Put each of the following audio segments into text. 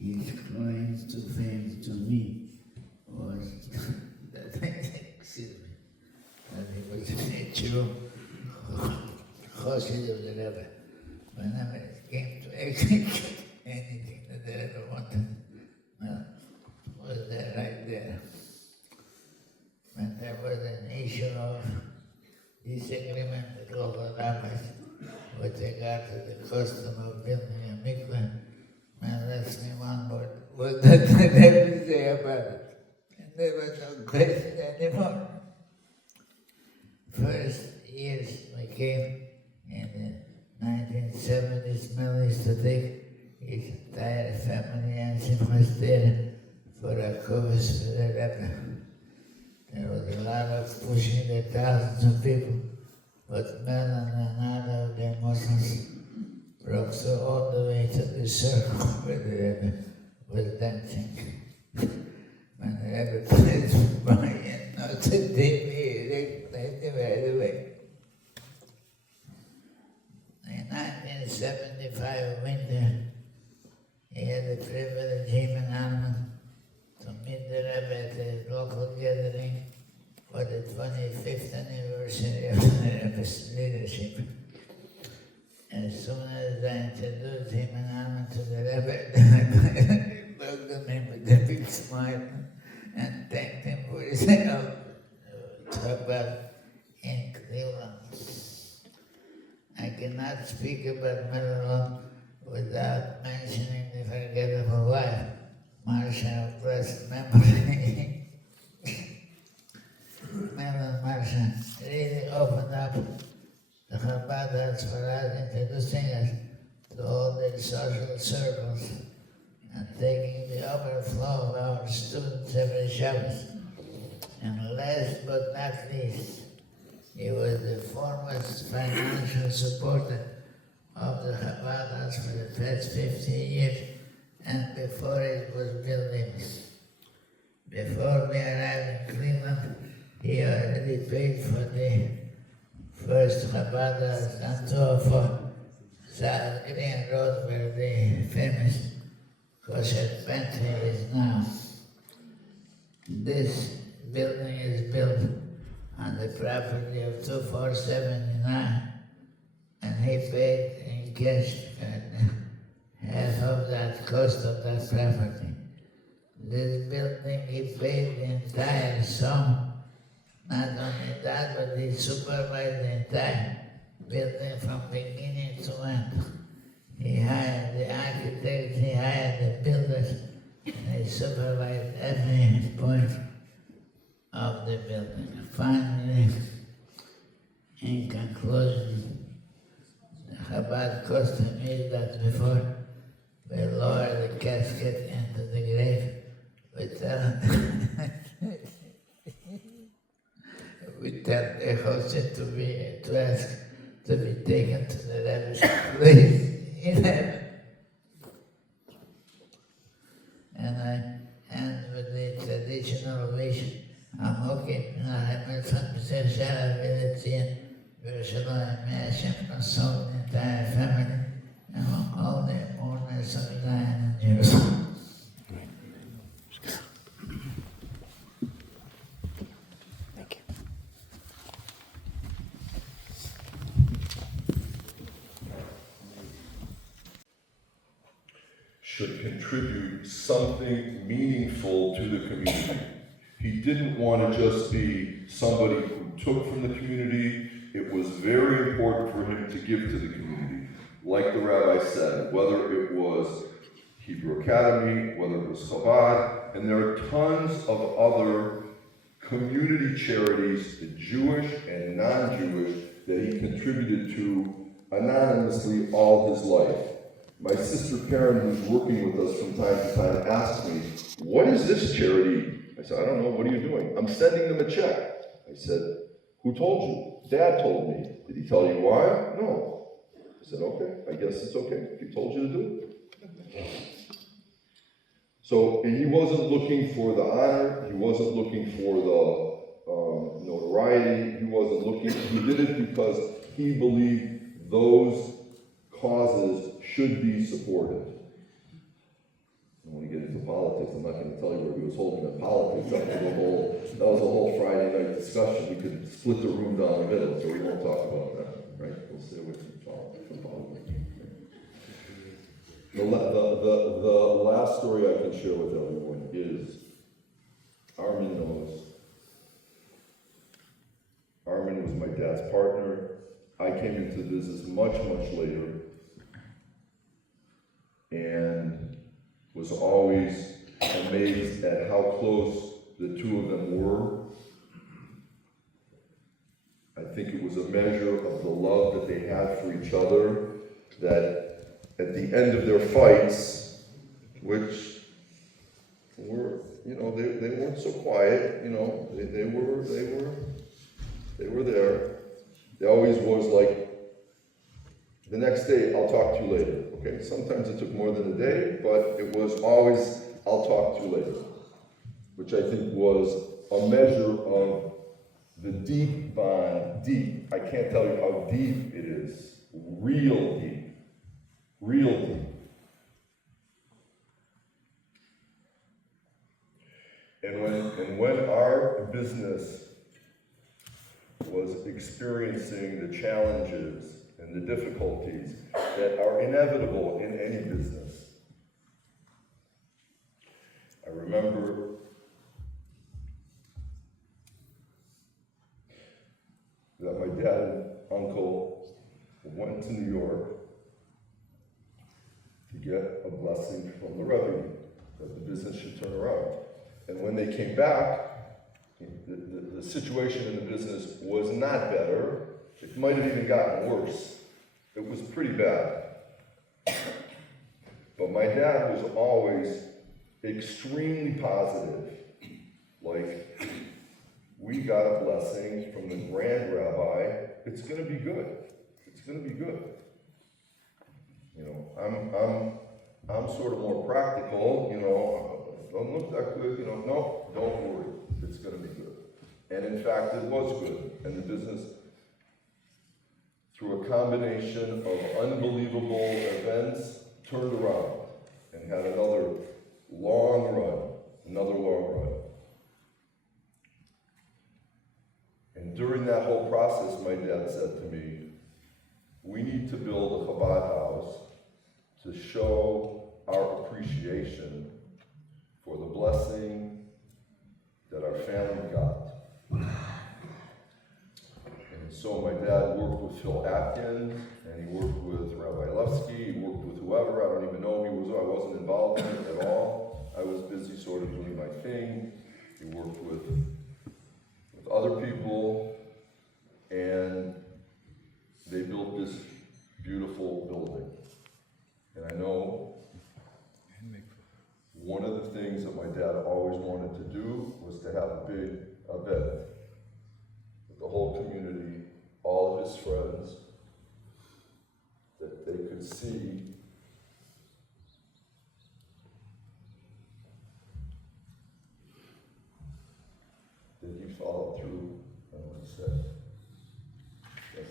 his claims to fame to me was that excuse me, that he was a Jew, Chassid of the Rebbe. Whenever it came to execute anything that the Rebbe wanted, well, was there right there. When there was an issue of disagreement with local rabbis with regard to the custom of building a mikveh, man asked me one word, what did the Rebbe say about it? And there was no question anymore. First years we came in the 1970s, Mel used to take his entire family and she was there for a kuvas for the Rebbe. There was a lot of pushing the thousands of people, but Mel and another of the Muslims broke through all the way to the circle where the Rebbe was dancing. When the Rebbe played by and not to they played him right away. In 1975 winter, he had the privilege, him and Alman, to meet the Rebbe at a local gathering for the 25th anniversary of the Rebbe's leadership. As soon as I introduced him and Alman to the Rebbe, I welcomed him with a big smile and thanked him for his help to Chabad in Cleveland. I cannot speak about Melon without mentioning the forgettable wife, Marsha of blessed memory. Melon Marsha really opened up the Chabad House for us, introducing us to all the social circles and taking the overflow of our students every Shabbos. And last but not least, he was the foremost financial supporter of the Chabad House for the past 15 years, and before it was building. Before we arrived in Cleveland, he already paid for the first Chabad House on 204 South Green Road, where the famous Kosher Pantry is now. This building is built on the property of 2479, and he paid in cash half of that cost of that property. This building, he paid the entire sum. Not only that, but he supervised the entire building from beginning to end. He hired the architects, he hired the builders, and he supervised every point of the building. Finally, in conclusion, the Chabad custom is that before we lower the casket into the grave, we tell the host to ask to be taken to the Rebbe's place in heaven. And I end with the traditional wish. Amokim Nahemet Hamzer Shara Villatin Yerushalayim. May Hashem console the entire family among all the mourners of Zion and Jerusalem. Thank you. Should contribute something meaningful to the community. He didn't want to just be somebody who took from the community. It was very important for him to give to the community. Like the rabbi said, whether it was Hebrew Academy, whether it was Chabad, and there are tons of other community charities, the Jewish and non-Jewish, that he contributed to anonymously all his life. My sister Karen, who's working with us from time to time, asked me, "What is this charity?" I said, "I don't know, what are you doing?" "I'm sending them a check." I said, "Who told you?" "Dad told me." "Did he tell you why?" "No." I said, "Okay, I guess it's okay if he told you to do it." So, and he wasn't looking for the honor, he wasn't looking for the notoriety, he wasn't looking, he did it because he believed those causes should be supported. don't want to get into politics, I'm not going to tell you where he was holding the politics. That was a whole Friday night discussion. We could split the room down the middle, so we won't talk about that, right? We'll stay away from politics. The last story I can share with everyone is Armin knows. Armin was my dad's partner. I came into the business much, much later and was always amazed at how close the two of them were. I think it was a measure of the love that they had for each other, that at the end of their fights, which were, they weren't so quiet, they were there. They always was like, the next day, I'll talk to you later, okay? Sometimes it took more than a day, but it was always, I'll talk to you later, which I think was a measure of the deep bond, deep. I can't tell you how deep it is, real deep. And when our business was experiencing the challenges and the difficulties that are inevitable in any business, I remember that my dad and uncle went to New York to get a blessing from the Rebbe that the business should turn around. And when they came back, the situation in the business was not better. It might have even gotten worse. It was pretty bad. But my dad was always extremely positive. Like, we got a blessing from the grand rabbi. It's going to be good. It's going to be good. I'm sort of more practical. Don't look that good. No, don't worry. It's going to be good. And in fact, it was good. And the business, through a combination of unbelievable events, turned around and had another long run. And during that whole process, my dad said to me, we need to build a Chabad house to show our appreciation for the blessing that our family got. And so my dad worked with Phil Atkins, and he worked with Rabbi Levsky, he worked with whoever, I don't even know who he was, I wasn't involved in it at all. I was busy sort of doing my thing. He worked with other people, and they built this beautiful building. And I know one of the things that my dad always wanted to do was to have a big event with the whole community, all of his friends, that they could see that he followed through on what he said. Yes.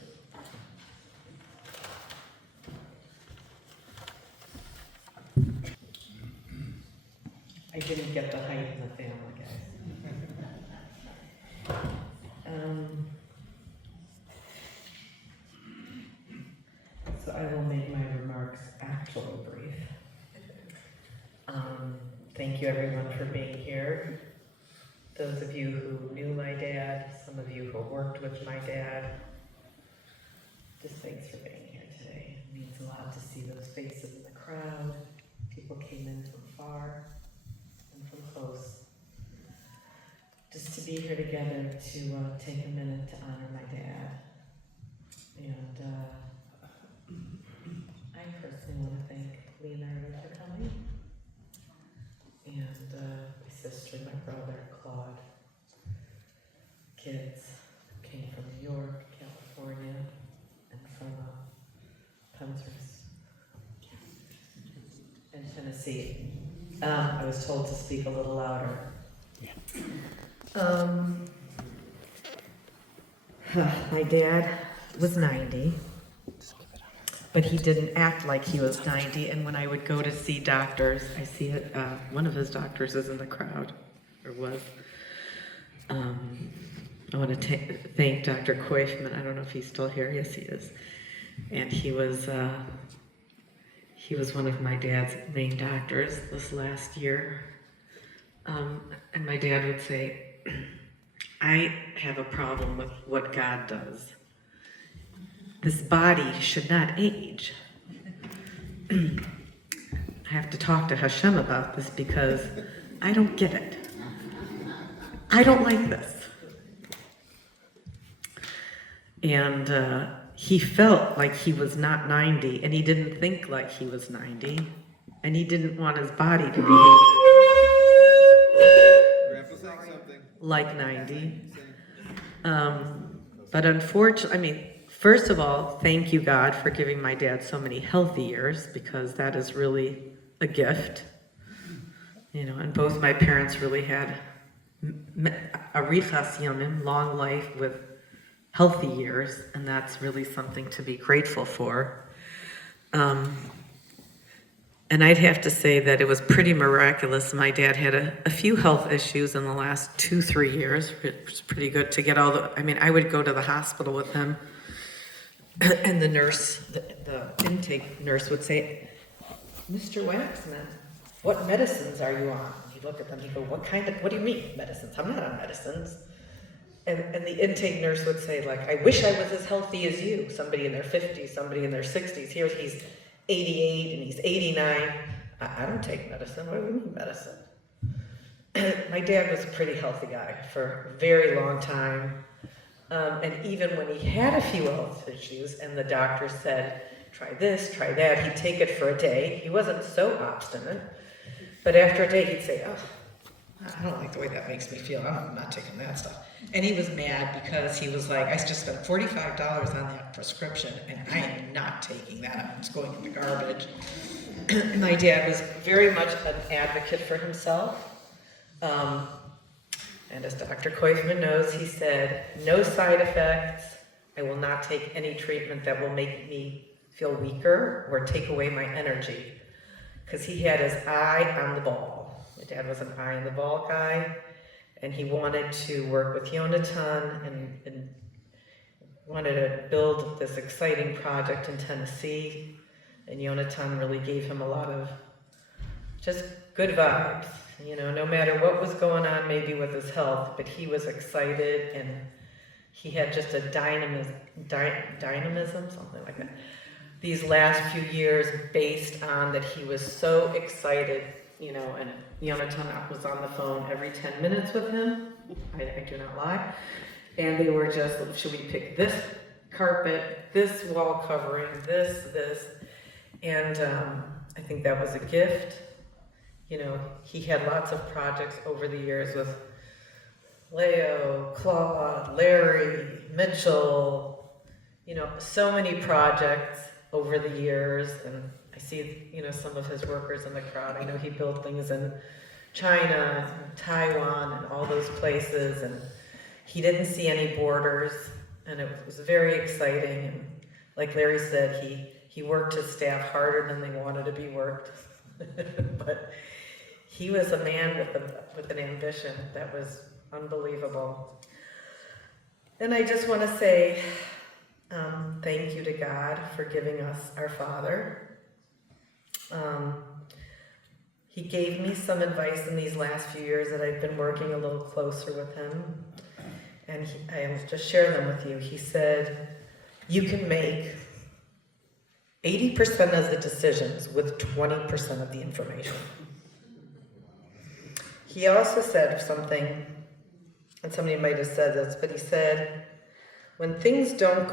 I didn't get the height in the family, guys. So I will make my remarks actually brief. Thank you everyone for being here. Those of you who knew my dad, some of you who worked with my dad, just thanks for being here today. It means a lot to see those faces in the crowd. People came in from far and from close. Just to be here together to take a minute to honor my dad. And I personally want to thank Leonardo for coming. And my sister, my brother, Claude. Kids came from New York, California, and from Pennsylvania and Tennessee. I was told to speak a little louder. My dad was 90. but he didn't act like he was 90. And when I would go to see doctors, I see it, one of his doctors is in the crowd, or was. I want to thank Dr. Koifman. I don't know if he's still here. Yes, he is. And he was one of my dad's main doctors this last year. And my dad would say, I have a problem with what God does. This body should not age. I have to talk to Hashem about this because I don't get it. I don't like this. And he felt like he was not 90, and he didn't think like he was 90, and he didn't want his body to be like 90. But unfortunately, I mean, first of all, thank you, God, for giving my dad so many healthy years, because that is really a gift. You know, and both my parents really had arichas yamim, long life with healthy years, and that's really something to be grateful for. And I'd have to say that it was pretty miraculous. My dad had a few health issues in the last 2-3 years. It was pretty good to get all the, I mean, I would go to the hospital with him, and the nurse, the intake nurse would say, Mr. Waxman, what medicines are you on? He'd look at them, he'd go, what do you mean, medicines? I'm not on medicines. And the intake nurse would say, like, I wish I was as healthy as you. Somebody in their 50s, somebody in their 60s. Here he's 88 and he's 89. I don't take medicine. What do you mean medicine? My dad was a pretty healthy guy for a very long time. And even when he had a few health issues and the doctor said, try this, try that, he'd take it for a day. He wasn't so obstinate. But after a day, he'd say, oh, I don't like the way that makes me feel. I'm not taking that stuff. And he was mad because he was like, I just spent $45 on that prescription and I am not taking that. It's going in the garbage. My dad was very much an advocate for himself. And as Dr. Koifman knows, he said, no side effects. I will not take any treatment that will make me feel weaker or take away my energy. Because he had his eye on the ball. My dad was an eye on the ball guy. And he wanted to work with Yonatan and wanted to build this exciting project in Tennessee. And Yonatan really gave him a lot of just good vibes, you know, no matter what was going on maybe with his health, but he was excited and he had just a dynamism, something like that. These last few years based on that he was so excited, you know, and Yonatan was on the phone every 10 minutes with him. I do not lie. And they were just, should we pick this carpet, this wall covering, this. And I think that was a gift. You know, he had lots of projects over the years with Leo, Claude, Larry, Mitchell, you know, so many projects over the years. And I see, you know, some of his workers in the crowd. I know he built things in China, and Taiwan, and all those places, and he didn't see any borders, and it was very exciting. And like Larry said, he worked his staff harder than they wanted to be worked, but he was a man with an ambition that was unbelievable. And I just want to say thank you to God for giving us our Father. He gave me some advice in these last few years that I've been working a little closer with him, and I will just share them with you. He said, you can make 80% of the decisions with 20% of the information. He also said something, and somebody might have said this, but he said, when things go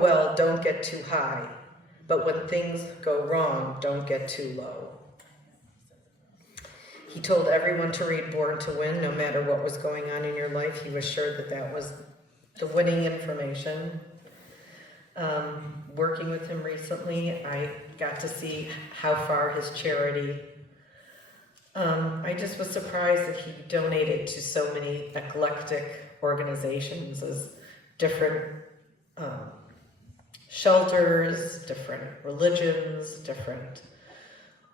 well, don't get too high. But when things go wrong, don't get too low. He told everyone to read Born to Win, no matter what was going on in your life. He was sure that that was the winning information. Working with him recently, I got to see how far his charity. I just was surprised that he donated to so many eclectic organizations as different shelters, different religions, different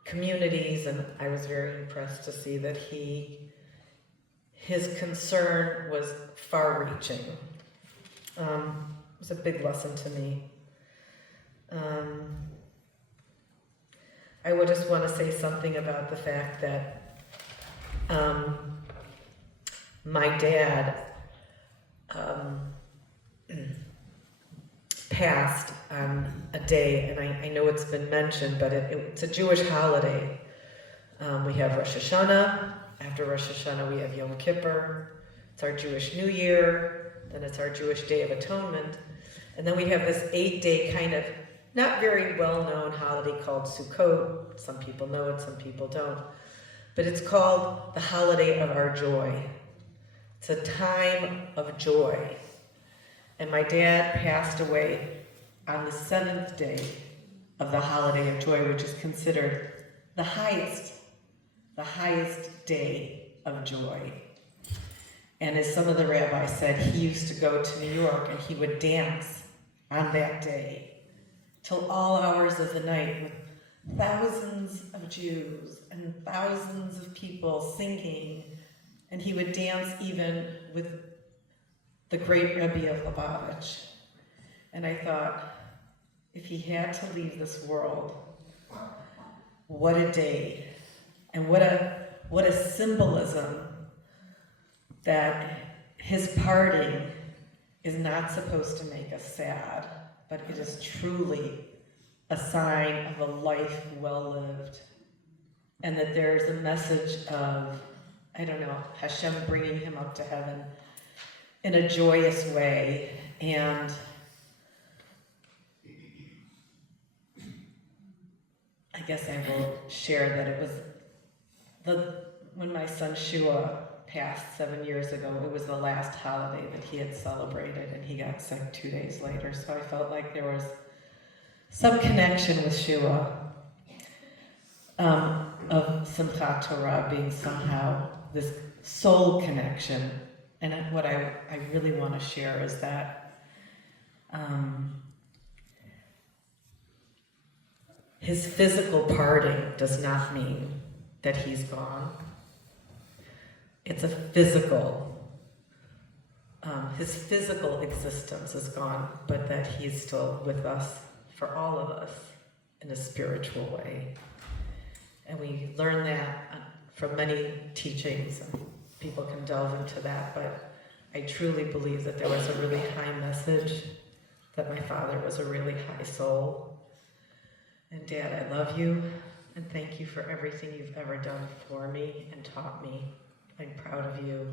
communities, and I was very impressed to see that his concern was far-reaching. It was a big lesson to me. I would just want to say something about the fact that my dad passed on a day, and I know it's been mentioned, but it's a Jewish holiday. We have Rosh Hashanah. After Rosh Hashanah, we have Yom Kippur. It's our Jewish New Year. Then it's our Jewish Day of Atonement. And then we have this 8-day kind of not very well-known holiday called Sukkot. Some people know it, some people don't. But it's called the holiday of our joy. It's a time of joy. And my dad passed away on the 7th day of the holiday of joy, which is considered the highest day of joy. And as some of the rabbis said, he used to go to New York and he would dance on that day till all hours of the night with thousands of Jews and thousands of people singing. And he would dance even with the great Rebbe of Lubavitch. And I thought, if he had to leave this world, what a day. And what a symbolism that his parting is not supposed to make us sad, but it is truly a sign of a life well lived. And that there's a message of, I don't know, Hashem bringing him up to heaven in a joyous way. And I guess I will share that it was when my son Shua passed 7 years ago, it was the last holiday that he had celebrated, and he got sick 2 days later. So I felt like there was some connection with Shua of Simchat Torah being somehow this soul connection. And what I really want to share is that his physical parting does not mean that he's gone. It's a physical, his physical existence is gone, but that he's still with us, for all of us, in a spiritual way. And we learn that from many teachings, and people can delve into that, but I truly believe that there was a really high message, that my father was a really high soul. And Dad, I love you, and thank you for everything you've ever done for me and taught me. I'm proud of you.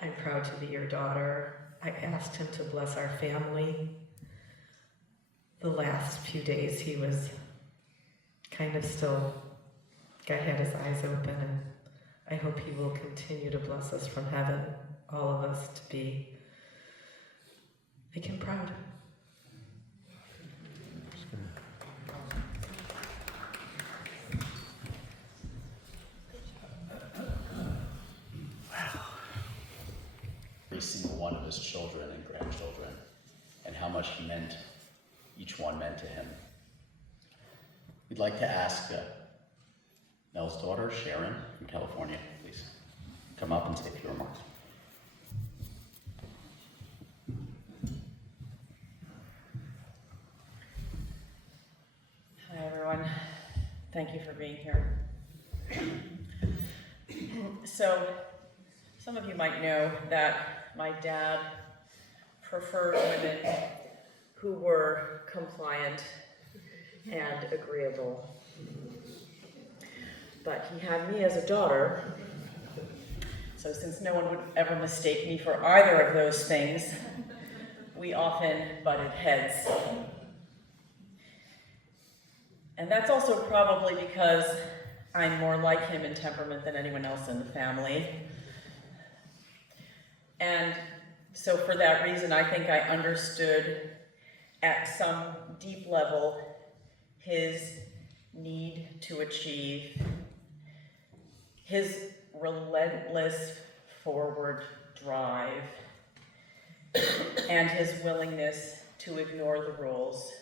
I'm proud to be your daughter. I asked him to bless our family. The last few days he was kind of still, God had his eyes open, and I hope he will continue to bless us from heaven, all of us, to make him proud. Every single one of his children and grandchildren, and how much each one meant to him. We'd like to ask Mel's daughter, Sharon, from California, please come up and say a few remarks. Hi, everyone. Thank you for being here. So, some of you might know that my dad preferred women who were compliant and agreeable. But he had me as a daughter, so since no one would ever mistake me for either of those things, we often butted heads. And that's also probably because I'm more like him in temperament than anyone else in the family. And so for that reason, I think I understood at some deep level his need to achieve, his relentless forward drive, and his willingness to ignore the rules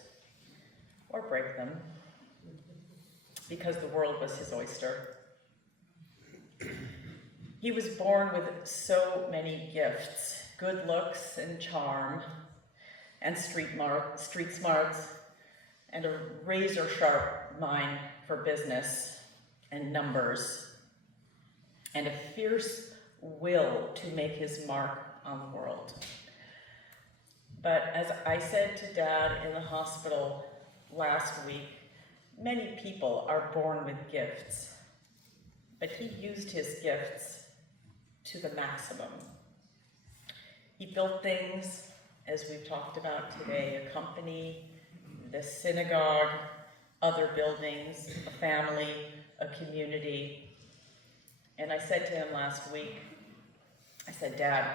or break them, because the world was his oyster. He was born with so many gifts, good looks and charm, and street smarts, and a razor-sharp mind for business and numbers, and a fierce will to make his mark on the world. But as I said to Dad in the hospital last week, many people are born with gifts, but he used his gifts to the maximum. He built things, as we've talked about today, a company, the synagogue, other buildings, a family, a community. And I said to him last week, I said, Dad,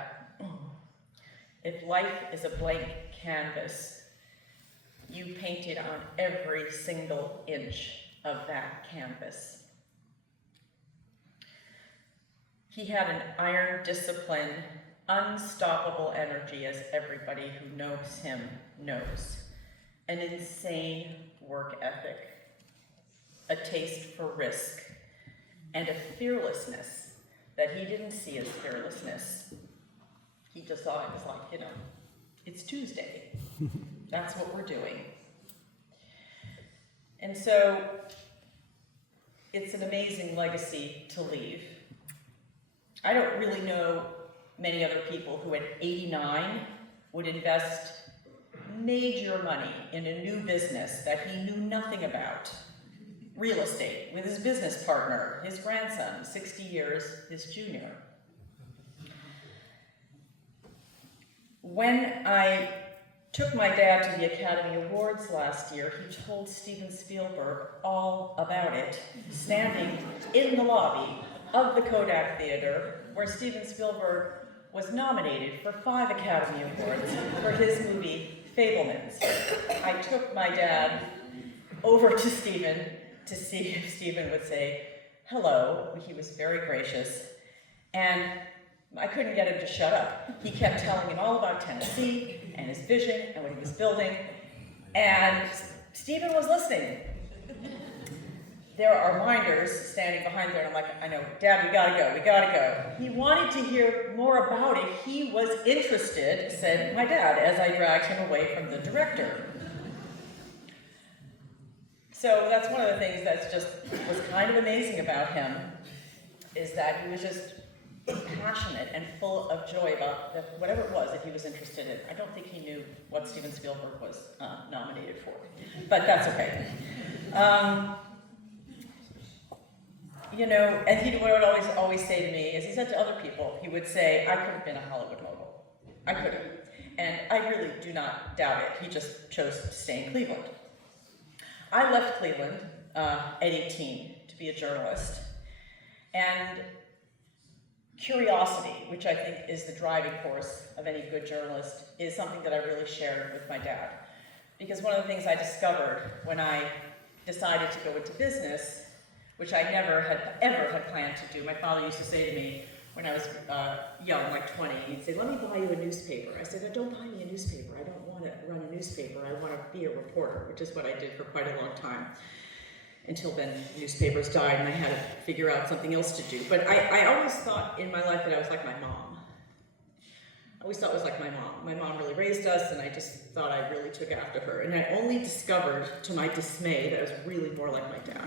if life is a blank canvas, you painted on every single inch of that canvas. He had an iron discipline, unstoppable energy, as everybody who knows him knows, an insane work ethic, a taste for risk, and a fearlessness that he didn't see as fearlessness. He just thought it was like, it's Tuesday. That's what we're doing. And so it's an amazing legacy to leave. I don't really know many other people who at 89 would invest major money in a new business that he knew nothing about. Real estate with his business partner, his grandson, 60 years his junior. When I took my dad to the Academy Awards last year, he told Steven Spielberg all about it, standing in the lobby of the Kodak Theater, where Steven Spielberg was nominated for 5 Academy Awards for his movie Fabelmans. I took my dad over to Steven to see if Steven would say hello. He was very gracious, and I couldn't get him to shut up. He kept telling him all about Tennessee and his vision and what he was building, and Steven was listening. There are minders standing behind there, and I'm like, I know, Dad, we gotta go. He wanted to hear more about it. He was interested, said my dad, as I dragged him away from the director. So that's one of the things that's just was kind of amazing about him, is that he was just passionate and full of joy about whatever it was that he was interested in. I don't think he knew what Steven Spielberg was nominated for, but that's okay. And he would always say to me, as he said to other people, he would say, I could have been a Hollywood mogul. I could have. And I really do not doubt it. He just chose to stay in Cleveland. I left Cleveland at 18 to be a journalist. And curiosity, which I think is the driving force of any good journalist, is something that I really shared with my dad. Because one of the things I discovered when I decided to go into business, which I never had ever had planned to do. My father used to say to me when I was young, like 20, he'd say, let me buy you a newspaper. I said, no, don't buy me a newspaper. I don't want to run a newspaper. I want to be a reporter, which is what I did for quite a long time. Until then, newspapers died and I had to figure out something else to do. But I always thought in my life that I was like my mom. I always thought I was like my mom. My mom really raised us, and I just thought I really took after her. And I only discovered, to my dismay, that I was really more like my dad.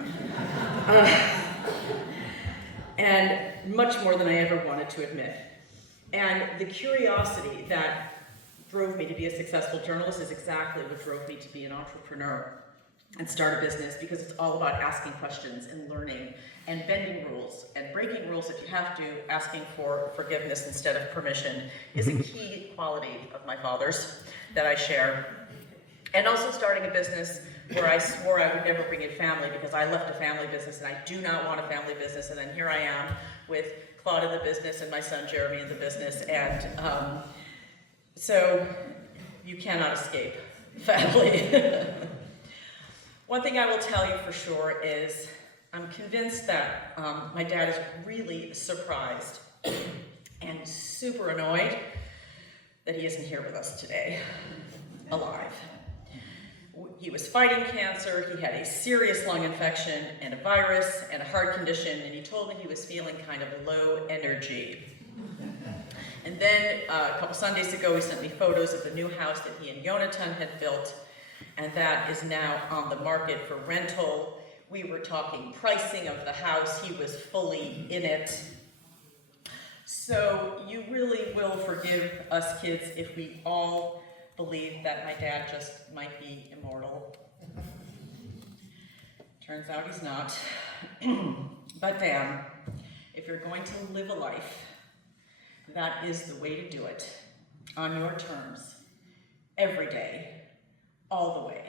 And much more than I ever wanted to admit. And the curiosity that drove me to be a successful journalist is exactly what drove me to be an entrepreneur and start a business, because it's all about asking questions and learning and bending rules and breaking rules if you have to. Asking for forgiveness instead of permission is a key quality of my father's that I share. And also starting a business where I swore I would never bring in family, because I left a family business and I do not want a family business, and then here I am with Claude in the business and my son Jeremy in the business, and so you cannot escape family. One thing I will tell you for sure is I'm convinced that my dad is really surprised and super annoyed that he isn't here with us today. alive. He was fighting cancer, he had a serious lung infection and a virus and a heart condition, and he told me he was feeling kind of low energy. And then a couple Sundays ago, he sent me photos of the new house that he and Jonathan had built, and that is now on the market for rental. We were talking pricing of the house. He was fully in it. So you really will forgive us kids if we all believe that my dad just might be immortal. Turns out he's not. But damn, if you're going to live a life, that is the way to do it, on your terms, every day, all the way.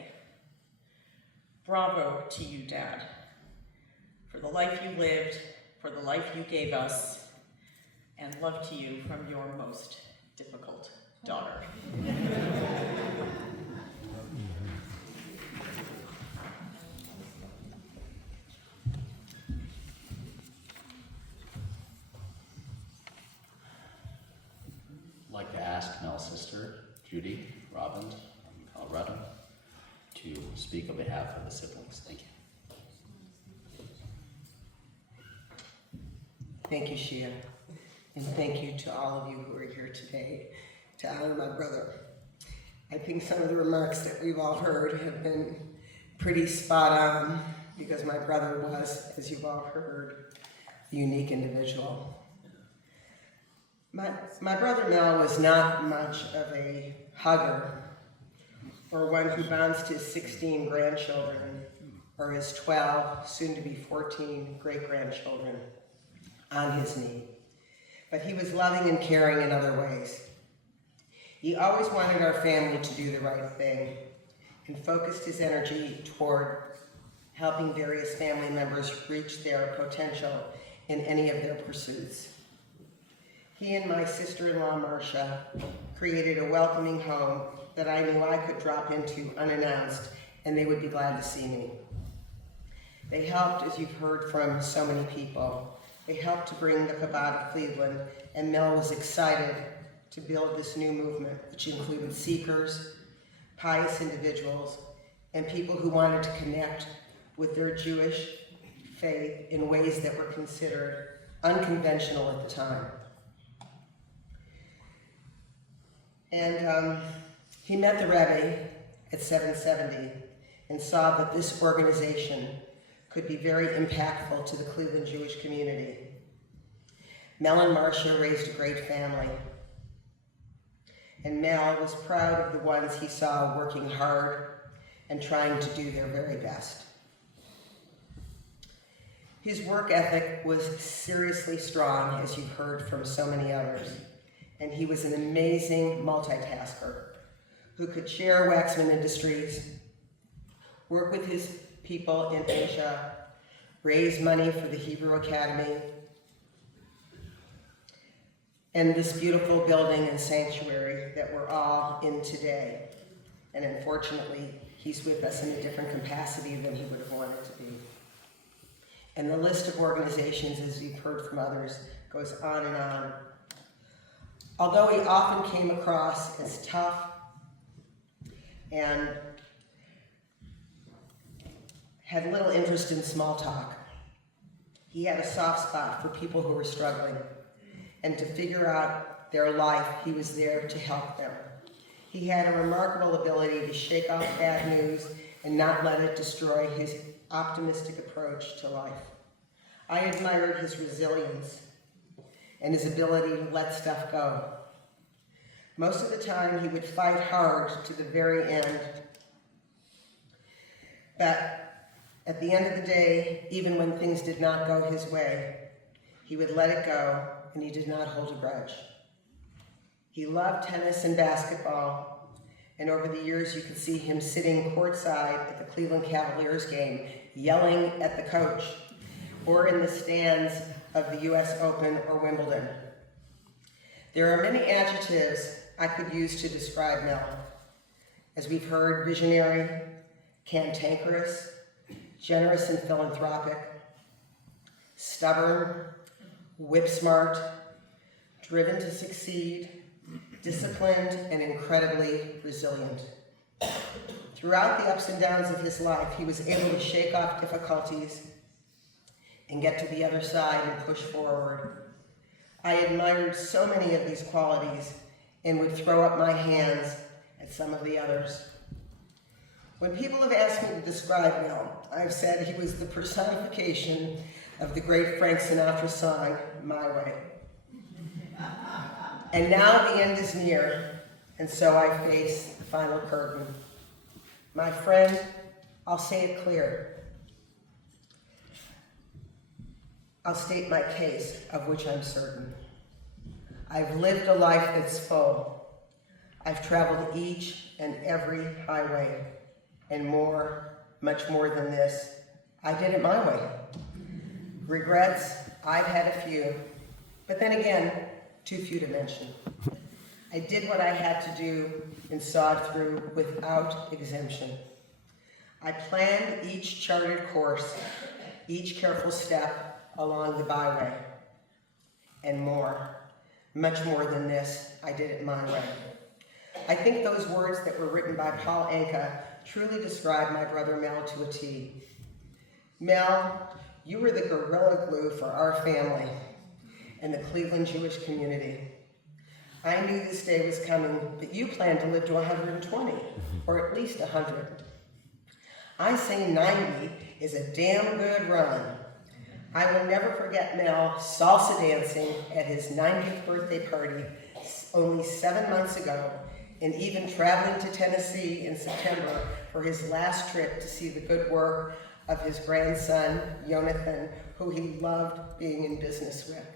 Bravo to you, Dad, for the life you lived, for the life you gave us, and love to you from your most difficult daughter. I'd like to ask Mel's sister, Judy Robbins from Colorado, to speak on behalf of the siblings. Thank you. Thank you, Shia, and thank you to all of you who are here today to honor my brother. I think some of the remarks that we've all heard have been pretty spot on, because my brother was, as you've all heard, a unique individual. My brother Mel was not much of a hugger, or one who bounced his 16 grandchildren, or his 12, soon to be 14 great-grandchildren on his knee. But he was loving and caring in other ways. He always wanted our family to do the right thing and focused his energy toward helping various family members reach their potential in any of their pursuits. He and my sister-in-law, Marcia, created a welcoming home that I knew I could drop into unannounced, and they would be glad to see me. They helped, as you've heard from so many people, they helped to bring the Chabad of Cleveland, and Mel was excited to build this new movement, which included seekers, pious individuals, and people who wanted to connect with their Jewish faith in ways that were considered unconventional at the time. And he met the Rebbe at 770 and saw that this organization could be very impactful to the Cleveland Jewish community. Mel and Marcia raised a great family, and Mel was proud of the ones he saw working hard and trying to do their very best. His work ethic was seriously strong, as you've heard from so many others, and he was an amazing multitasker who could share Waxman Industries, work with his people in Asia, raise money for the Hebrew Academy, and this beautiful building and sanctuary that we're all in today. And unfortunately, he's with us in a different capacity than he would have wanted to be. And the list of organizations, as you've heard from others, goes on and on. Although he often came across as tough and had little interest in small talk, he had a soft spot for people who were struggling, and to figure out their life, he was there to help them. He had a remarkable ability to shake off bad news and not let it destroy his optimistic approach to life. I admired his resilience and his ability to let stuff go. Most of the time, he would fight hard to the very end. But at the end of the day, even when things did not go his way, he would let it go, and he did not hold a grudge. He loved tennis and basketball, and over the years you could see him sitting courtside at the Cleveland Cavaliers game, yelling at the coach, or in the stands of the US Open or Wimbledon. There are many adjectives I could use to describe Mel. As we've heard, visionary, cantankerous, generous and philanthropic, stubborn, whip-smart, driven to succeed, disciplined, and incredibly resilient. Throughout the ups and downs of his life, he was able to shake off difficulties and get to the other side and push forward. I admired so many of these qualities and would throw up my hands at some of the others. When people have asked me to describe Mel, I've said he was the personification of the great Frank Sinatra song, My Way. And now the end is near, and so I face the final curtain. My friend, I'll say it clear. I'll state my case, of which I'm certain. I've lived a life that's full. I've traveled each and every highway, and more, much more than this. I did it my way. Regrets, I've had a few, but then again, too few to mention. I did what I had to do and saw it through without exemption. I planned each charted course, each careful step along the byway, and more, much more than this, I did it my way. I think those words that were written by Paul Anka truly describe my brother Mel to a T. Mel, you were the gorilla glue for our family and the Cleveland Jewish community. I knew this day was coming, but you planned to live to 120, or at least 100. I say 90 is a damn good run. I will never forget Mel salsa dancing at his 90th birthday party only 7 months ago, and even traveling to Tennessee in September for his last trip to see the good work of his grandson, Jonathan, who he loved being in business with.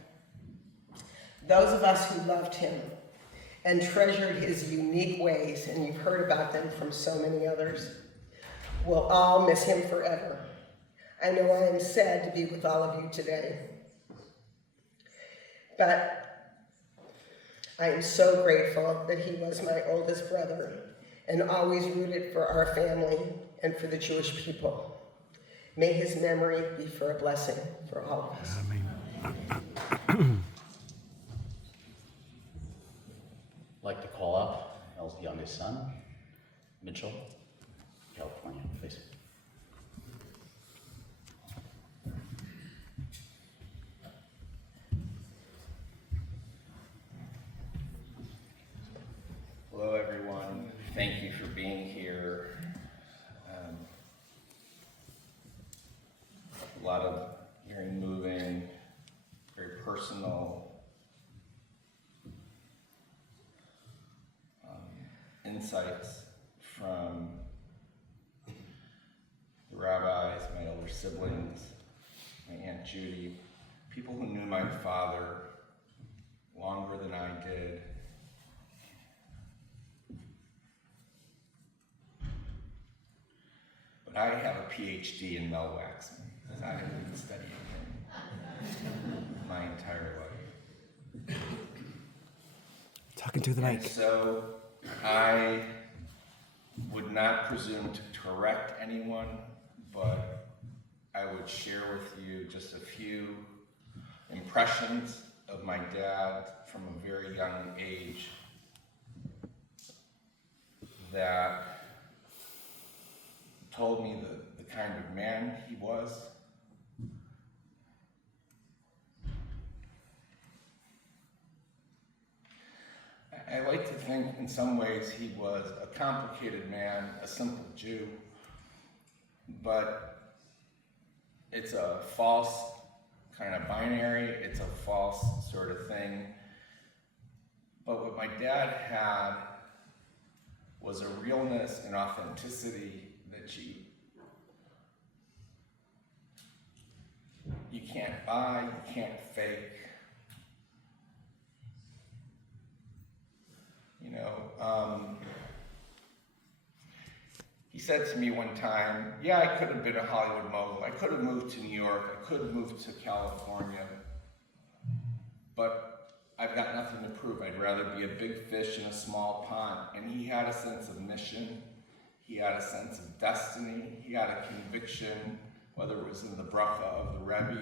Those of us who loved him and treasured his unique ways, and you've heard about them from so many others, will all miss him forever. I know I am sad to be with all of you today, but I am so grateful that he was my oldest brother and always rooted for our family and for the Jewish people. May his memory be for a blessing for all of us. I'd like to call up Elle's youngest son, Mitchell, California, please. Hello, everyone. Thank you for being here. A lot of very moving, very personal insights from the rabbis, my older siblings, my Aunt Judy, people who knew my father longer than I did. But I have a PhD in Mel Waxman, because I have been studying him my entire life. Talking to the And mic. so I would not presume to correct anyone, but I would share with you just a few impressions of my dad from a very young age that told me the kind of man he was. I like to think in some ways he was a complicated man, a simple Jew, but it's a false kind of binary, it's a false sort of thing. But what my dad had was a realness and authenticity that you can't buy, you can't fake. You know, he said to me one time, yeah, I could have been a Hollywood mogul. I could have moved to New York. I could have moved to California. But I've got nothing to prove. I'd rather be a big fish in a small pond. And he had a sense of mission. He had a sense of destiny. He had a conviction, whether it was in the bracha of the Rebbe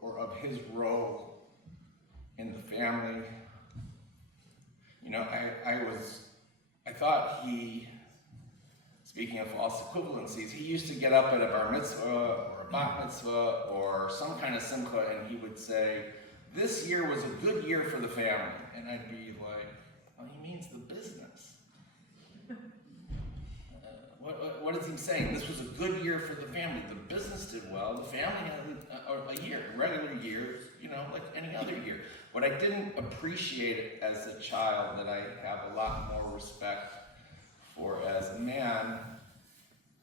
or of his role in the family. You know, I thought he speaking of false equivalencies, he used to get up at a bar mitzvah or a bat mitzvah or some kind of simcha, and he would say, "This year was a good year for the family." And I'd be like, "Well, he means the business. What is he saying? This was a good year for the family. The business did well. The family had a year, regular years, you know, like any other year." What I didn't appreciate as a child, that I have a lot more respect for as a man,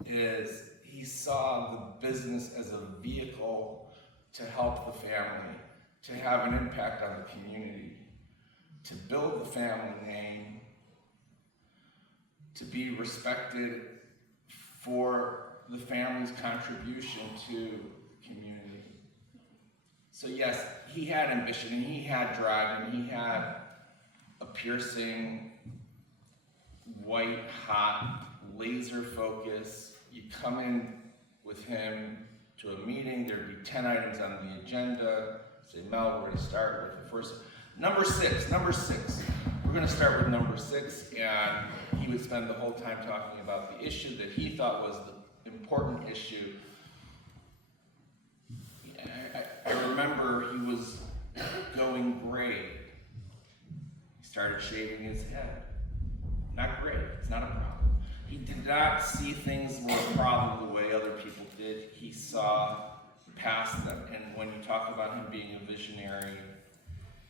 is he saw the business as a vehicle to help the family, to have an impact on the community, to build the family name, to be respected for the family's contribution to community. So yes, he had ambition, and he had drive, and he had a piercing, white hot, laser focus. You come in with him to a meeting, there'd be 10 items on the agenda. Say, "Mel, we're going to start with the first, number six. We're going to start with number 6, and he would spend the whole time talking about the issue that he thought was the important issue. I remember he was going gray. He started shaving his head. Not great, it's not a problem. He did not see things were a problem the way other people did. He saw past them, and when you talk about him being a visionary,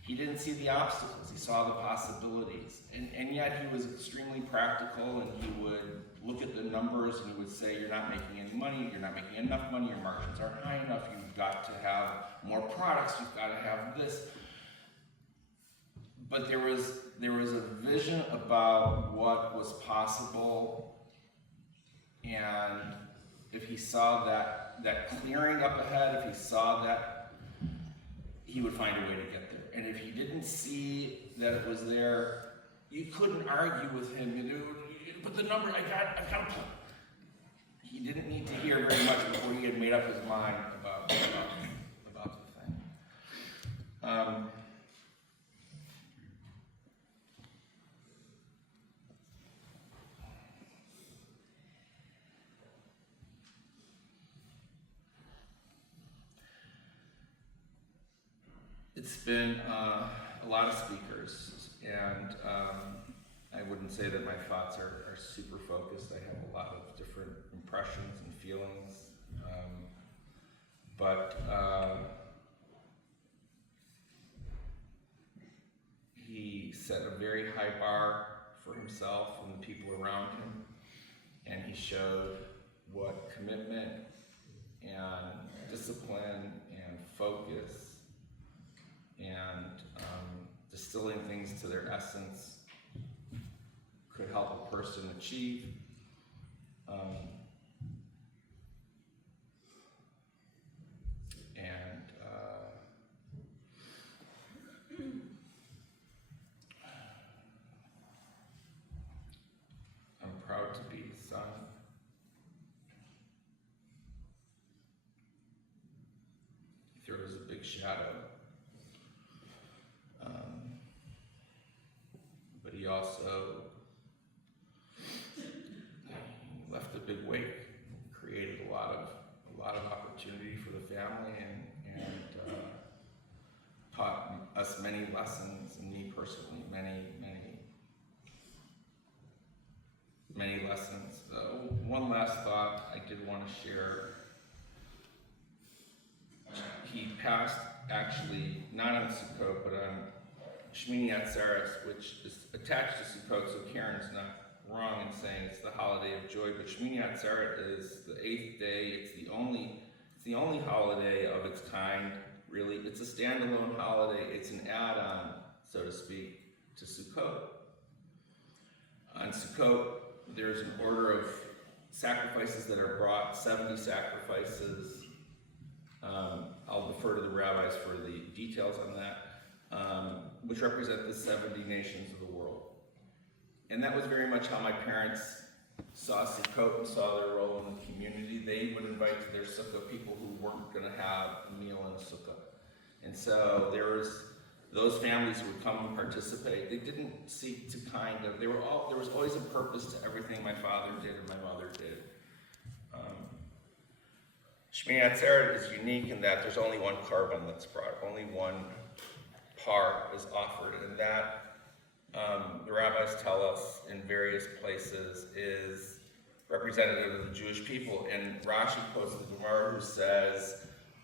he didn't see the obstacles, he saw the possibilities. And yet he was extremely practical, and he would look at the numbers and he would say, "You're not making any money, you're not making enough money, your margins aren't high enough, you've got to have more products, you've got to have this." But there was a vision about what was possible, and if he saw that clearing up ahead, if he saw that, he would find a way to get there. And if he didn't see that it was there, you couldn't argue with him. You know, "But the number, I've got a plan." He didn't need to hear very much before he had made up his mind about the thing. It's been a lot of speakers, and I wouldn't say that my thoughts are super focused. I have a lot of different impressions and feelings, but he set a very high bar for himself and the people around him, and he showed what commitment and discipline and focus and distilling things to their essence could help a person achieve. I'm proud to be his son. He throws a big shadow. But he also left a big wake, created a lot of opportunity for the family, and taught us many lessons, and me personally, many lessons. One last thought I did want to share. He passed, actually, not on Sukkot, but on Shmini Atzeres, which is attached to Sukkot, so Karen's not wrong in saying it's the holiday of joy, but Shmini Atzeret is the 8th day. It's the only holiday of its kind, really. It's a standalone holiday. It's an add-on, so to speak, to Sukkot. On Sukkot, there's an order of sacrifices that are brought, 70 sacrifices. I'll defer to the rabbis for the details on that, which represent the 70 nations of the world. And that was very much how my parents saw Sukkot and saw their role in the community. They would invite to their sukkah people who weren't going to have a meal in a sukkah. And so there was those families who would come and participate, they didn't seek to there was always a purpose to everything my father did and my mother did. Shmini Atzeret is unique in that there's only one carbon that's brought, only one par is offered, and that the rabbis tell us in various places is representative of the Jewish people. And Rashi quotes the Gemara who says,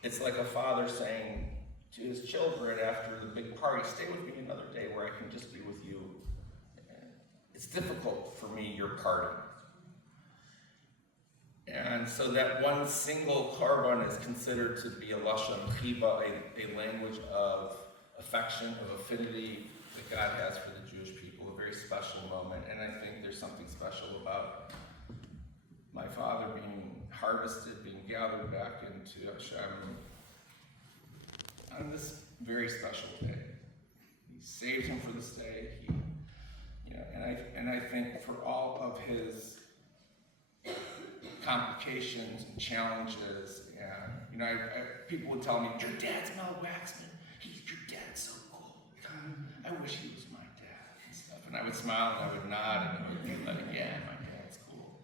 it's like a father saying to his children after the big party, stay with me another day where I can just be with you. It's difficult for me, your party. And so that one single carbon is considered to be a lashon chiva, a language of affection, of affinity that God has for the Jewish people, a very special moment. And I think there's something special about my father being harvested, being gathered back into Hashem on this very special day. He saved him for this day. And I think for all of his complications and challenges, and people would tell me, your dad's Mel Waxman. Your dad's so cool. I wish he was my dad and stuff. And I would smile and I would nod and I would be like, yeah, my dad's cool.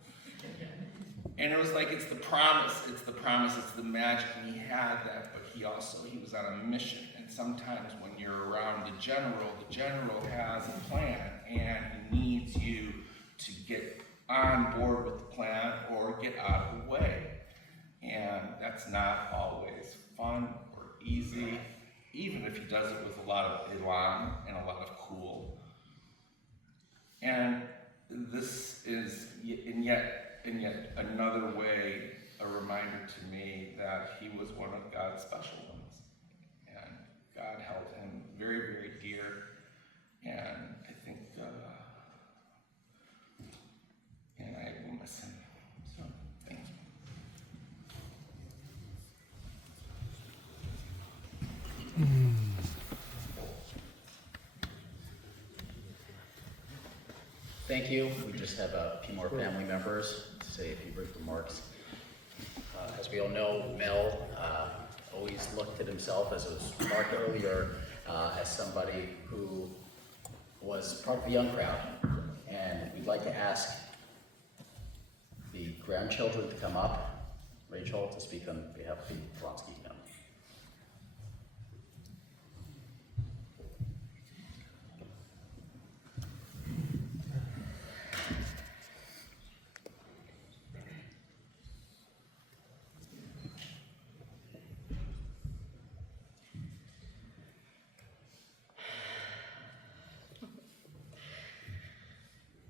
And it was like, it's the promise, it's the magic. And he had that, but he was on a mission. And sometimes when you're around the general has a plan and he needs you to get on board with the plan or get out of the way. And that's not always fun or easy, even if he does it with a lot of elan and a lot of cool. And this is, in yet another way, a reminder to me that he was one of God's special ones. And God held him very, very dear. And I think, and I will miss him. So, thank you. Thank you. We just have a few more family members to say a few brief remarks. As we all know, Mel always looked at himself, as was remarked earlier, as somebody who was part of the young crowd. And we'd like to ask the grandchildren to come up. Rachel, to speak on behalf of the Polonsky family.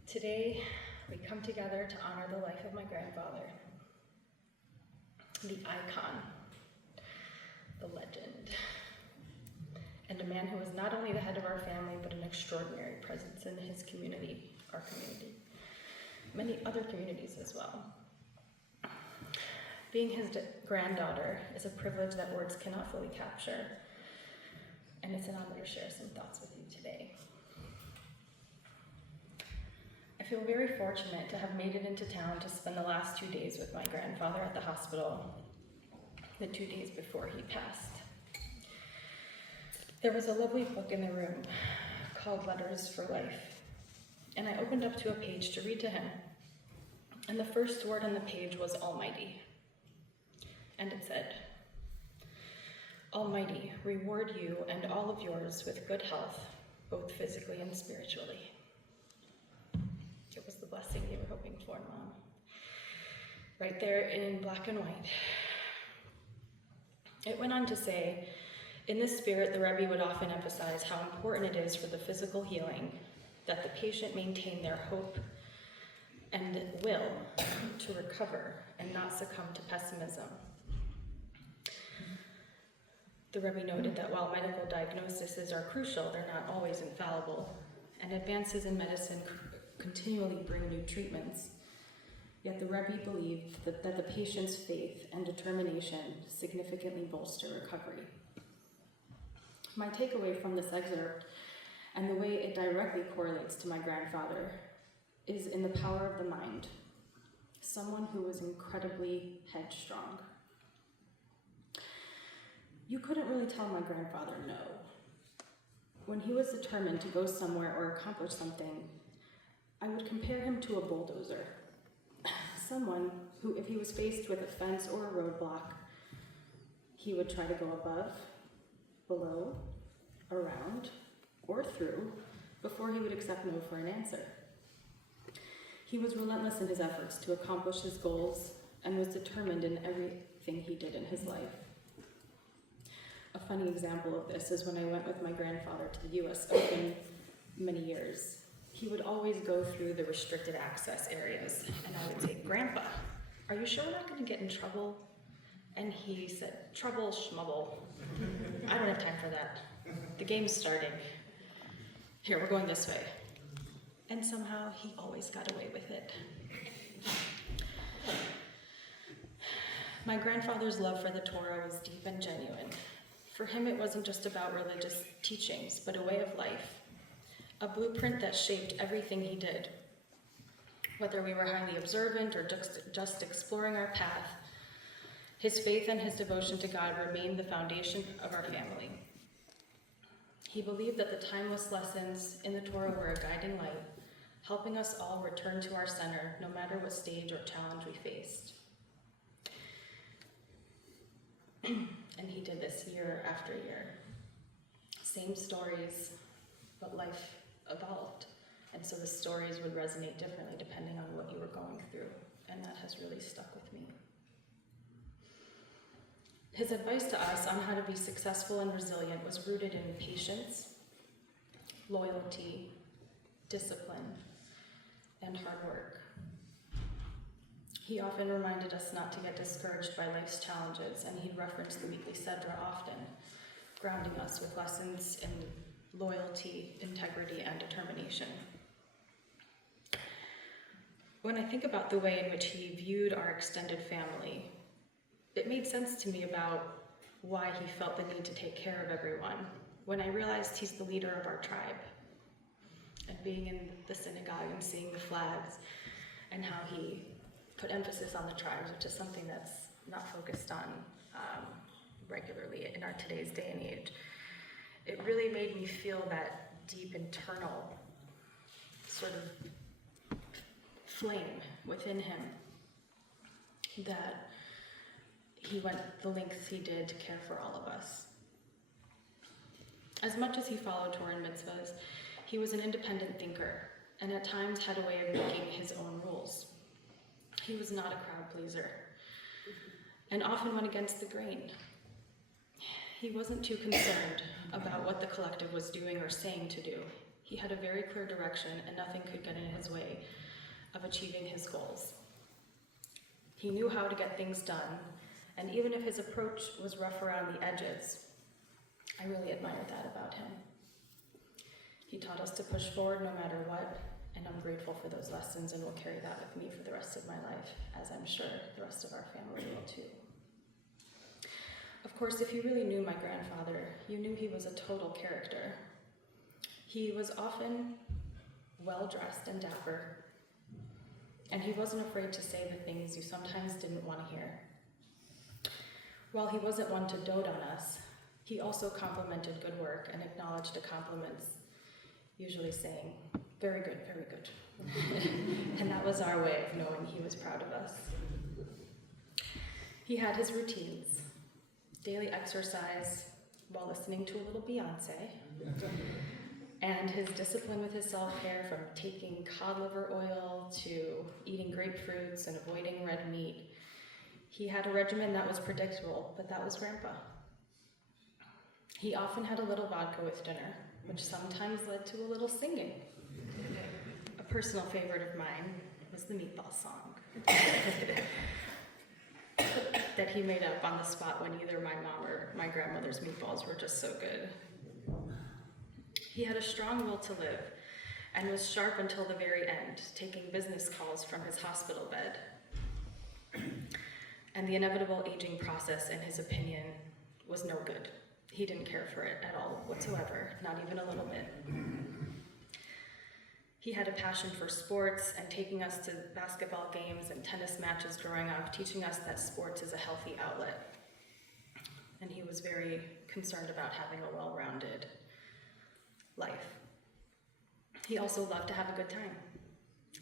Today, we come together to honor the life of my grandfather, the icon, the legend, and a man who was not only the head of our family, but an extraordinary presence in his community, our community, many other communities as well. Being his granddaughter is a privilege that words cannot fully capture, and it's an honor to share some thoughts with you today. I feel very fortunate to have made it into town to spend the last 2 days with my grandfather at the hospital, the 2 days before he passed. There was a lovely book in the room called Letters for Life, and I opened up to a page to read to him. And the first word on the page was Almighty. And it said, Almighty, reward you and all of yours with good health, both physically and spiritually. It was the blessing you were hoping for, Mom. Right there in black and white. It went on to say, in this spirit, the Rebbe would often emphasize how important it is for the physical healing that the patient maintain their hope and will to recover and not succumb to pessimism. The Rebbe noted that while medical diagnoses are crucial, they're not always infallible, and advances in medicine continually bring new treatments. Yet the Rebbe believed that the patient's faith and determination significantly bolster recovery. My takeaway from this excerpt, and the way it directly correlates to my grandfather, is in the power of the mind. Someone who was incredibly headstrong. You couldn't really tell my grandfather no. When he was determined to go somewhere or accomplish something, I would compare him to a bulldozer. Someone who, if he was faced with a fence or a roadblock, he would try to go above, below, around, or through before he would accept no for an answer. He was relentless in his efforts to accomplish his goals and was determined in everything he did in his life. A funny example of this is when I went with my grandfather to the US Open many years. He would always go through the restricted access areas, and I would say, "Grandpa, are you sure we're not going to get in trouble?" And he said, "Trouble, schmubble. I don't have time for that. The game's starting. Here, we're going this way." And somehow he always got away with it. My grandfather's love for the Torah was deep and genuine. For him, it wasn't just about religious teachings, but a way of life, a blueprint that shaped everything he did. Whether we were highly observant or just exploring our path, his faith and his devotion to God remained the foundation of our family. He believed that the timeless lessons in the Torah were a guiding light, helping us all return to our center, no matter what stage or challenge we faced. And he did this year after year. Same stories, but life evolved. And so the stories would resonate differently depending on what you were going through. And that has really stuck with me. His advice to us on how to be successful and resilient was rooted in patience, loyalty, discipline, and hard work. He often reminded us not to get discouraged by life's challenges, and he'd reference the weekly Sedra often, grounding us with lessons in loyalty, integrity, and determination. When I think about the way in which he viewed our extended family, it made sense to me about why he felt the need to take care of everyone. When I realized he's the leader of our tribe, and being in the synagogue and seeing the flags, and how he put emphasis on the tribes, which is something that's not focused on regularly in our today's day and age. It really made me feel that deep internal sort of flame within him, that he went the lengths he did to care for all of us. As much as he followed Torah and mitzvahs, he was an independent thinker, and at times had a way of making his own rules. He was not a crowd pleaser, and often went against the grain. He wasn't too concerned about what the collective was doing or saying to do. He had a very clear direction, and nothing could get in his way of achieving his goals. He knew how to get things done, and even if his approach was rough around the edges, I really admired that about him. He taught us to push forward no matter what, and I'm grateful for those lessons and will carry that with me for the rest of my life, as I'm sure the rest of our family will too. Of course, if you really knew my grandfather, you knew he was a total character. He was often well-dressed and dapper, and he wasn't afraid to say the things you sometimes didn't want to hear. While he wasn't one to dote on us, he also complimented good work and acknowledged the compliments, usually saying, "Very good, very good." And that was our way of knowing he was proud of us. He had his routines, daily exercise while listening to a little Beyonce, and his discipline with his self-care, from taking cod liver oil to eating grapefruits and avoiding red meat. He had a regimen that was predictable, but that was Grandpa. He often had a little vodka with dinner, which sometimes led to a little singing. A personal favorite of mine was the meatball song that he made up on the spot when either my mom or my grandmother's meatballs were just so good. He had a strong will to live and was sharp until the very end, taking business calls from his hospital bed. And the inevitable aging process, in his opinion, was no good. He didn't care for it at all whatsoever, not even a little bit. He had a passion for sports and taking us to basketball games and tennis matches growing up, teaching us that sports is a healthy outlet. And he was very concerned about having a well-rounded life. He also loved to have a good time,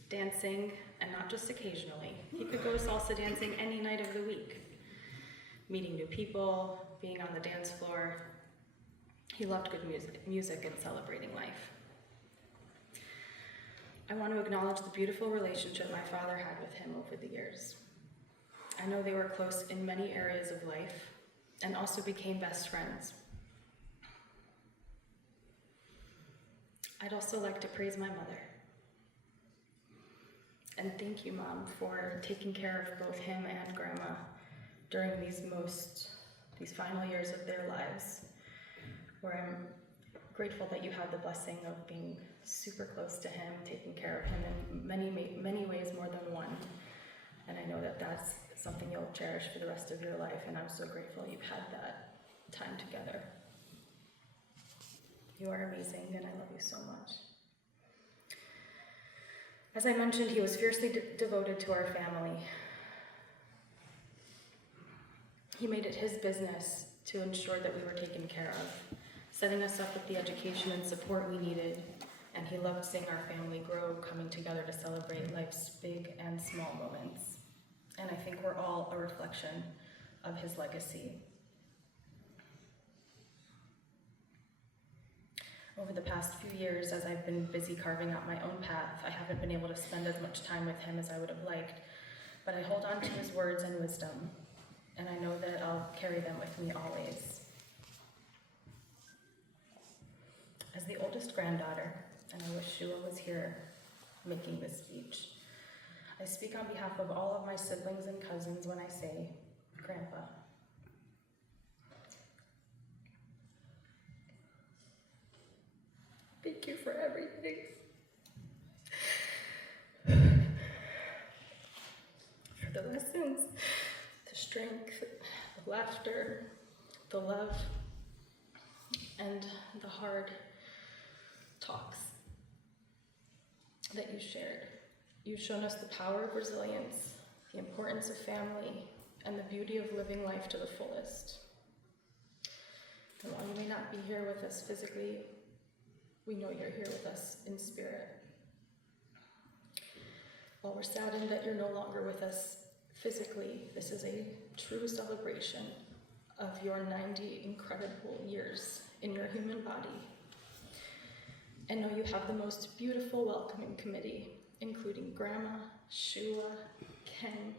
dancing, and not just occasionally. He could go salsa dancing any night of the week, meeting new people, being on the dance floor. He loved good music and celebrating life. I want to acknowledge the beautiful relationship my father had with him over the years. I know they were close in many areas of life and also became best friends. I'd also like to praise my mother. And thank you, Mom, for taking care of both him and Grandma during these final years of their lives, where I'm grateful that you had the blessing of being super close to him, taking care of him in many ways more than one. And I know that that's something you'll cherish for the rest of your life, and I'm so grateful you've had that time together. You are amazing, and I love you so much. As I mentioned, he was fiercely devoted to our family. He made it his business to ensure that we were taken care of, setting us up with the education and support we needed, and he loved seeing our family grow, coming together to celebrate life's big and small moments. And I think we're all a reflection of his legacy. Over the past few years, as I've been busy carving out my own path, I haven't been able to spend as much time with him as I would have liked, but I hold on to his words and wisdom, and I know that I'll carry them with me always. As the oldest granddaughter, and I wish Shua was here making this speech, I speak on behalf of all of my siblings and cousins when I say, Grandpa. Thank you for everything. For the lessons, the strength, the laughter, the love, and the hard talks that you shared. You've shown us the power of resilience, the importance of family, and the beauty of living life to the fullest. And while you may not be here with us physically, we know you're here with us in spirit. While we're saddened that you're no longer with us physically, this is a true celebration of your 90 incredible years in your human body. And know you have the most beautiful welcoming committee, including Grandma, Shua, Ken,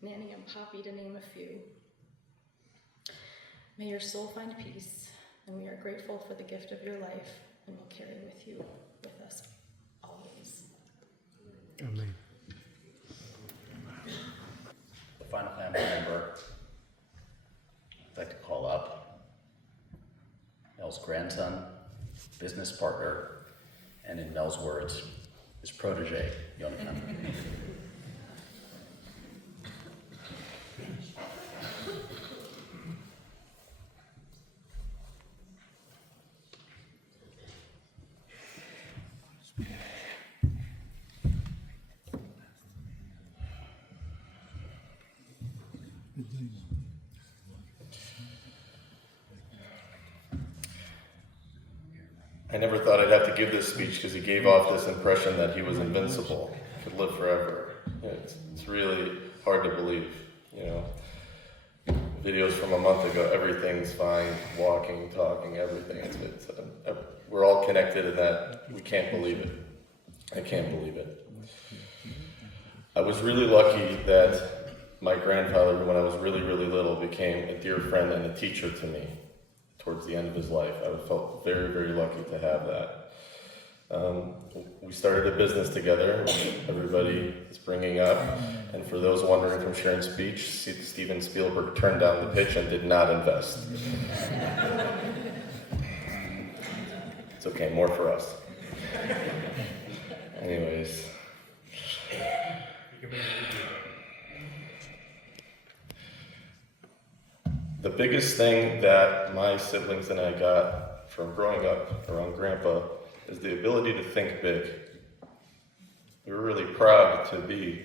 Nanny, and Poppy, to name a few. May your soul find peace, and we are grateful for the gift of your life, and will carry with us always. Amen. The final family member I'd like to call up, Mel's grandson, business partner, and in Mel's words, his protege, Jonathan. I never thought I'd have to give this speech because he gave off this impression that he was invincible, could live forever. It's really hard to believe, you know. Videos from a month ago, everything's fine, walking, talking, everything. We're all connected in that we can't believe it. I can't believe it. I was really lucky that my grandfather, when I was really, really little, became a dear friend and a teacher to me towards the end of his life. I felt very, very lucky to have that. We started a business together, which everybody is bringing up. And for those wondering from Sharon's speech, Steven Spielberg turned down the pitch and did not invest. It's okay, more for us. Anyways. The biggest thing that my siblings and I got from growing up around Grandpa is the ability to think big. We were really proud to be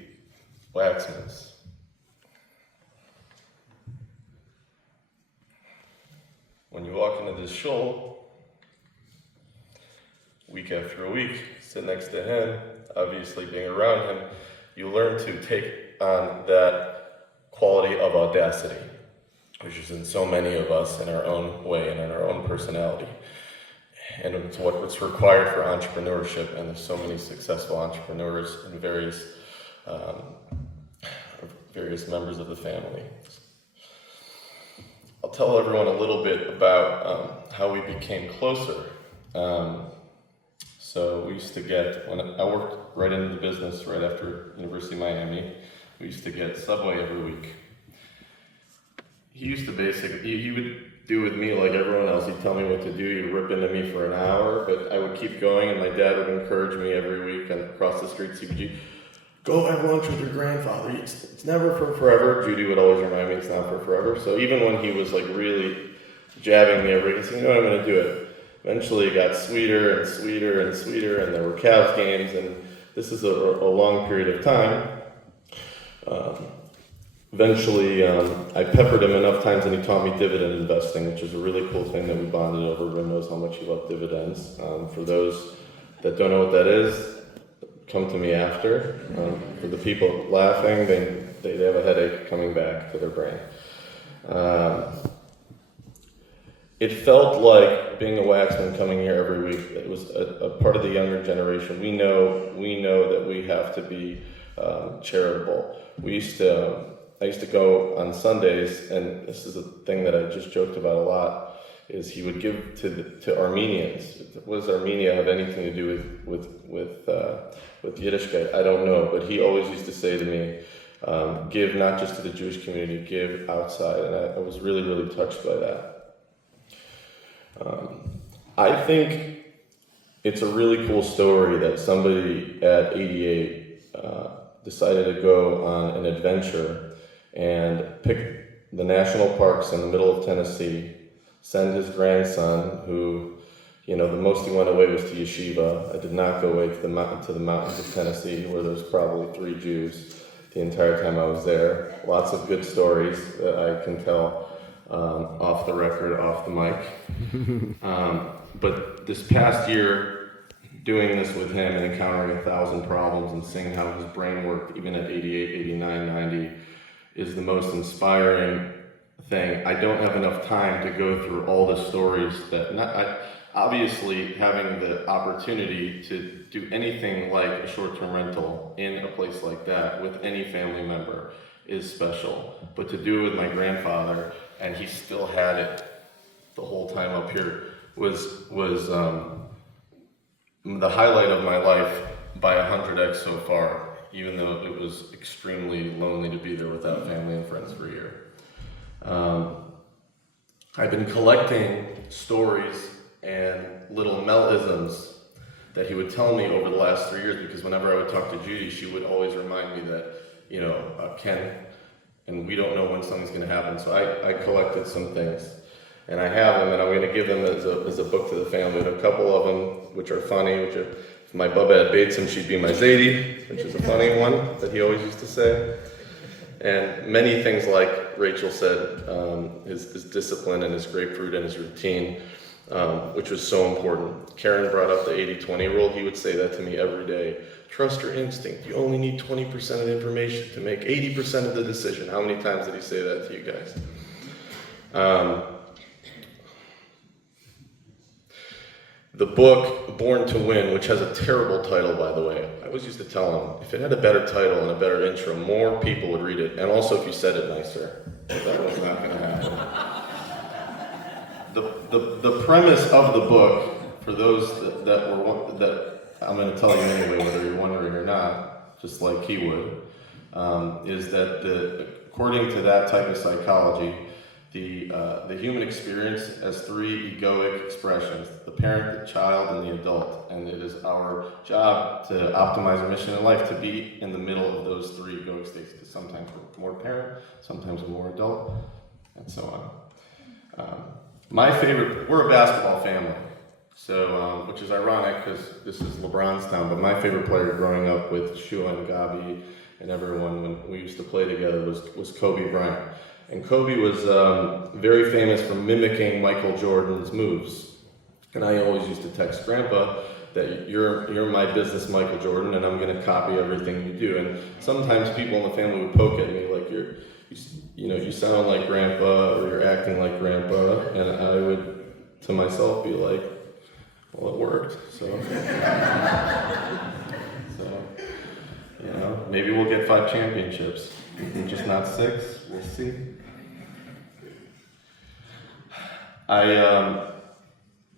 Waxmans. When you walk into this shul, week after week, sit next to him, obviously being around him, you learn to take on that quality of audacity, which is in so many of us in our own way and in our own personality. And it's what's required for entrepreneurship, and there's so many successful entrepreneurs in various members of the family. I'll tell everyone a little bit about how we became closer. So we used to get, when I worked right into the business right after University of Miami, we used to get Subway every week. He used to basically, he would do with me like everyone else. He'd tell me what to do, he'd rip into me for an hour, but I would keep going, and my dad would encourage me every week across the street, CBG, go have lunch with your grandfather. It's never for forever. Judy would always remind me it's not for forever. So even when he was like really jabbing me every week, I said, you know what, I'm gonna do it. Eventually it got sweeter and sweeter and sweeter, and there were Cavs games, and this is a long period of time. Eventually, I peppered him enough times, and he taught me dividend investing, which is a really cool thing that we bonded over. Everyone knows how much he loved dividends. For those that don't know what that is, come to me after. For the people laughing, they have a headache coming back to their brain. It felt like being a Waxman coming here every week. It was a part of the younger generation. We know that we have to be charitable. I used to go on Sundays, and this is a thing that I just joked about a lot, is he would give to Armenians. What does Armenia have anything to do with Yiddishkeit? I don't know, but he always used to say to me, give not just to the Jewish community, give outside, and I was really, really touched by that. I think it's a really cool story that somebody at 88 decided to go on an adventure and pick the national parks in the middle of Tennessee, send his grandson, who, the most he went away was to yeshiva. I did not go away to the mountains of Tennessee, where there's probably 3 Jews the entire time I was there. Lots of good stories that I can tell off the record, off the mic. But this past year, doing this with him and encountering 1,000 problems and seeing how his brain worked, even at 88, 89, 90, is the most inspiring thing. I don't have enough time to go through all the stories obviously having the opportunity to do anything like a short-term rental in a place like that with any family member is special. But to do it with my grandfather, and he still had it the whole time up here, was the highlight of my life by 100x so far, even though it was extremely lonely to be there without family and friends for a year. I've been collecting stories and little Mel-isms that he would tell me over the last 3 years, because whenever I would talk to Judy, she would always remind me that, Ken, and we don't know when something's going to happen. So I collected some things, and I have them, and I'm going to give them as a book to the family. And a couple of them, which are funny, if my Bubba had Batesum, she'd be my Zadie, which is a funny one that he always used to say. And many things like Rachel said, his discipline and his grapefruit and his routine, which was so important. Karen brought up the 80-20 rule. He would say that to me every day. Trust your instinct. You only need 20% of the information to make 80% of the decision. How many times did he say that to you guys? The book, Born to Win, which has a terrible title, by the way. I always used to tell him, if it had a better title and a better intro, more people would read it. And also if you said it nicer. But that was not going to happen. The premise of the book, for those that I'm going to tell you anyway, whether you're wondering or not, just like he would, is that according to that type of psychology, the human experience has 3 egoic expressions: the parent, the child, and the adult. And it is our job to optimize our mission in life to be in the middle of those 3 egoic states. Because sometimes we're more parent, sometimes we're more adult, and so on. We're a basketball family, so which is ironic because this is LeBron's town. But my favorite player growing up with Shua and Gabi and everyone when we used to play together was Kobe Bryant. And Kobe was very famous for mimicking Michael Jordan's moves. And I always used to text Grandpa that you're my business Michael Jordan, and I'm going to copy everything you do. And sometimes people in the family would poke at me like you sound like grandpa, or you're acting like grandpa, and I would to myself be like, well, it worked. So maybe we'll get 5 championships, just not 6. We'll see.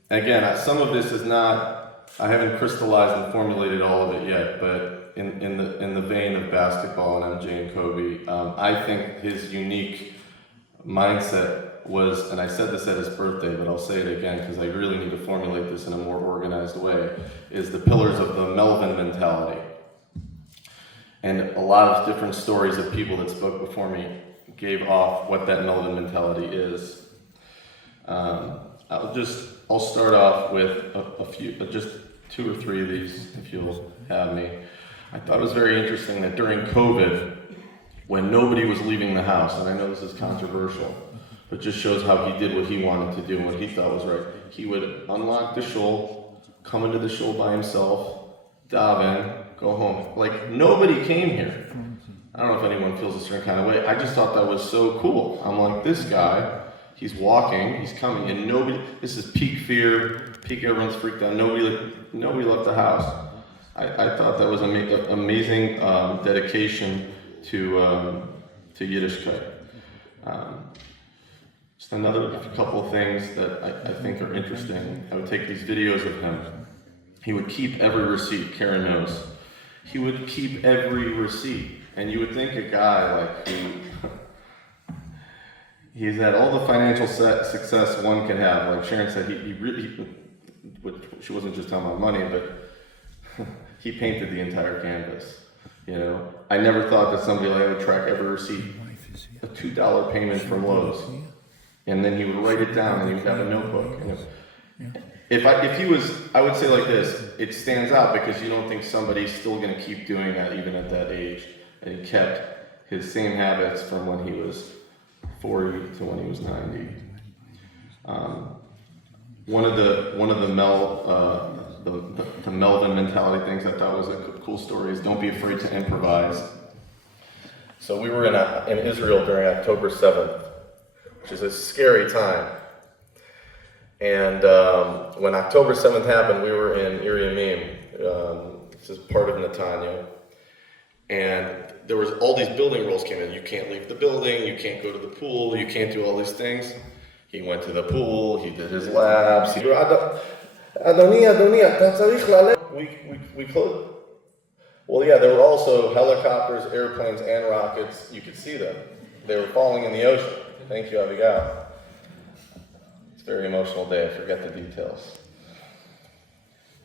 Again, some of this is not, I haven't crystallized and formulated all of it yet, but in the vein of basketball and MJ and Kobe, I think his unique mindset was, and I said this at his birthday, but I'll say it again because I really need to formulate this in a more organized way, is the pillars of the Melvin mentality. And a lot of different stories of people that spoke before me gave off what that Melvin mentality is. I'll start off with a few, just 2 or 3 of these, if you'll have me. I thought it was very interesting that during COVID, when nobody was leaving the house, and I know this is controversial, but just shows how he did what he wanted to do and what he thought was right. He would unlock the shul, come into the shul by himself, dive in, go home. Like, nobody came here. I don't know if anyone feels a certain kind of way. I just thought that was so cool. I'm like, this guy, he's walking, he's coming, and nobody, this is peak fear, peak everyone's freaked out, nobody left the house. I thought that was amazing dedication to Yiddishkeit. Just another couple of things that I think are interesting. I would take these videos of him. He would keep every receipt, Karen knows. He would keep every receipt. And you would think a guy like he's had all the financial success one can have. Like Sharon said, he really, she wasn't just talking about money, but he painted the entire canvas. I never thought that somebody like that would track every receipt, a $2 payment from Lowe's, and then he would write it down and he would have a notebook. If he was, I would say like this, it stands out because you don't think somebody's still going to keep doing that even at that age. And he kept his same habits from when he was 40 to when he was 90. One of the Melvin mentality things I thought was a cool story is don't be afraid to improvise. So we were in Israel during October 7th, which is a scary time. And when October 7th happened, we were in Iriamim, this is part of Netanya, and there was all these building rules came in. You can't leave the building, you can't go to the pool, you can't do all these things. He went to the pool, he did his laps. We closed. Well, yeah, there were also helicopters, airplanes, and rockets. You could see them. They were falling in the ocean. Thank you, Abigail. It's a very emotional day. I forget the details.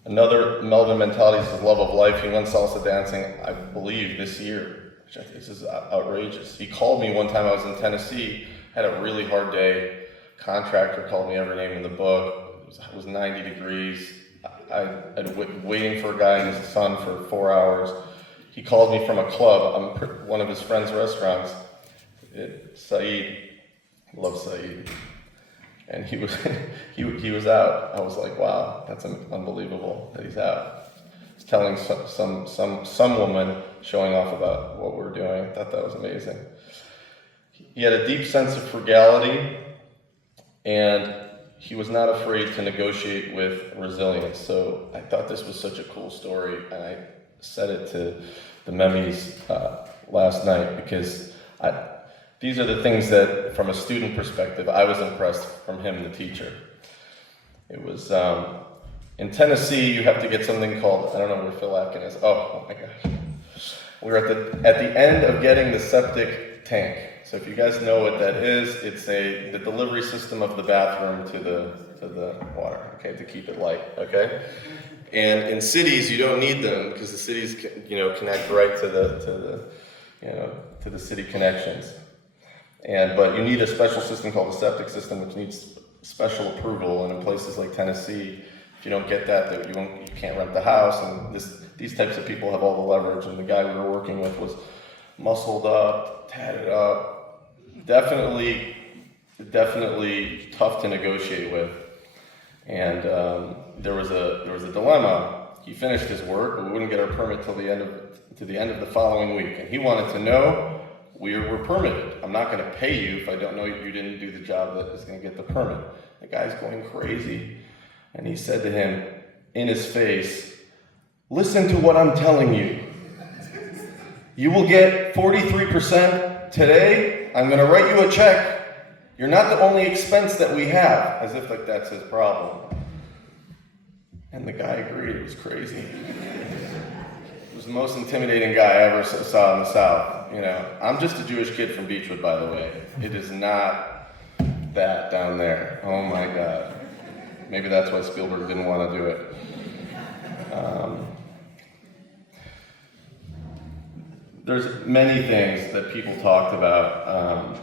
Another Melvin mentality is his love of life. He went salsa dancing, I believe, this year, which I think is outrageous. He called me one time. I was in Tennessee, had a really hard day. Contractor called me every name in the book. It was 90 degrees. I'd been waiting for a guy in the sun for 4 hours. He called me from a club, one of his friend's restaurants. Saeed, love Saeed. And he was out. I was like, wow, that's unbelievable that he's out. He's telling some woman, showing off about what we're doing. I thought that was amazing. He had a deep sense of frugality, and he was not afraid to negotiate with resilience. So I thought this was such a cool story, and I said it to the Memis last night because these are the things that, from a student perspective, I was impressed from him, the teacher. It was, in Tennessee, you have to get something called, I don't know where Phil Atkin is. Oh my gosh. We're at the end of getting the septic tank. So if you guys know what that is, it's the delivery system of the bathroom to the water, okay, to keep it light, okay? And in cities, you don't need them because the cities, connect right to the city connections. But you need a special system called the septic system, which needs special approval. And in places like Tennessee, if you don't get that, you can't rent the house. And these types of people have all the leverage. And the guy we were working with was muscled up, tatted up, definitely tough to negotiate with. And there was a dilemma. He finished his work, but we wouldn't get our permit till the end of the following week. And he wanted to know we're permitted. I'm not going to pay you if I don't know you didn't do the job that is going to get the permit. The guy's going crazy. And he said to him in his face, listen to what I'm telling you. You will get 43% today. I'm going to write you a check. You're not the only expense that we have, as if like that's his problem. And the guy agreed. It was crazy. It was the most intimidating guy I ever saw in the South. You know, I'm just a Jewish kid from Beechwood, by the way. It is not that down there. Oh my God. Maybe that's why Spielberg didn't want to do it. There's many things that people talked about,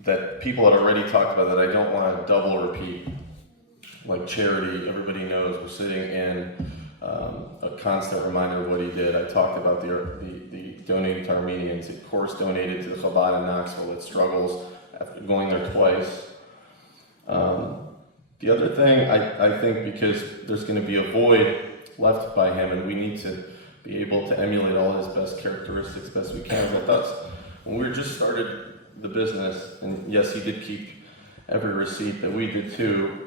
that people had already talked about that I don't want to double repeat. Like charity, everybody knows we're sitting in a constant reminder of what he did. I talked about the donating to Armenians. Of course, donated to the Chabad in Knoxville. It struggles after going there twice. The other thing, I think, because there's going to be a void left by him, and we need to be able to emulate all his best characteristics best we can. But that's when we just started the business, and yes, he did keep every receipt that we did too.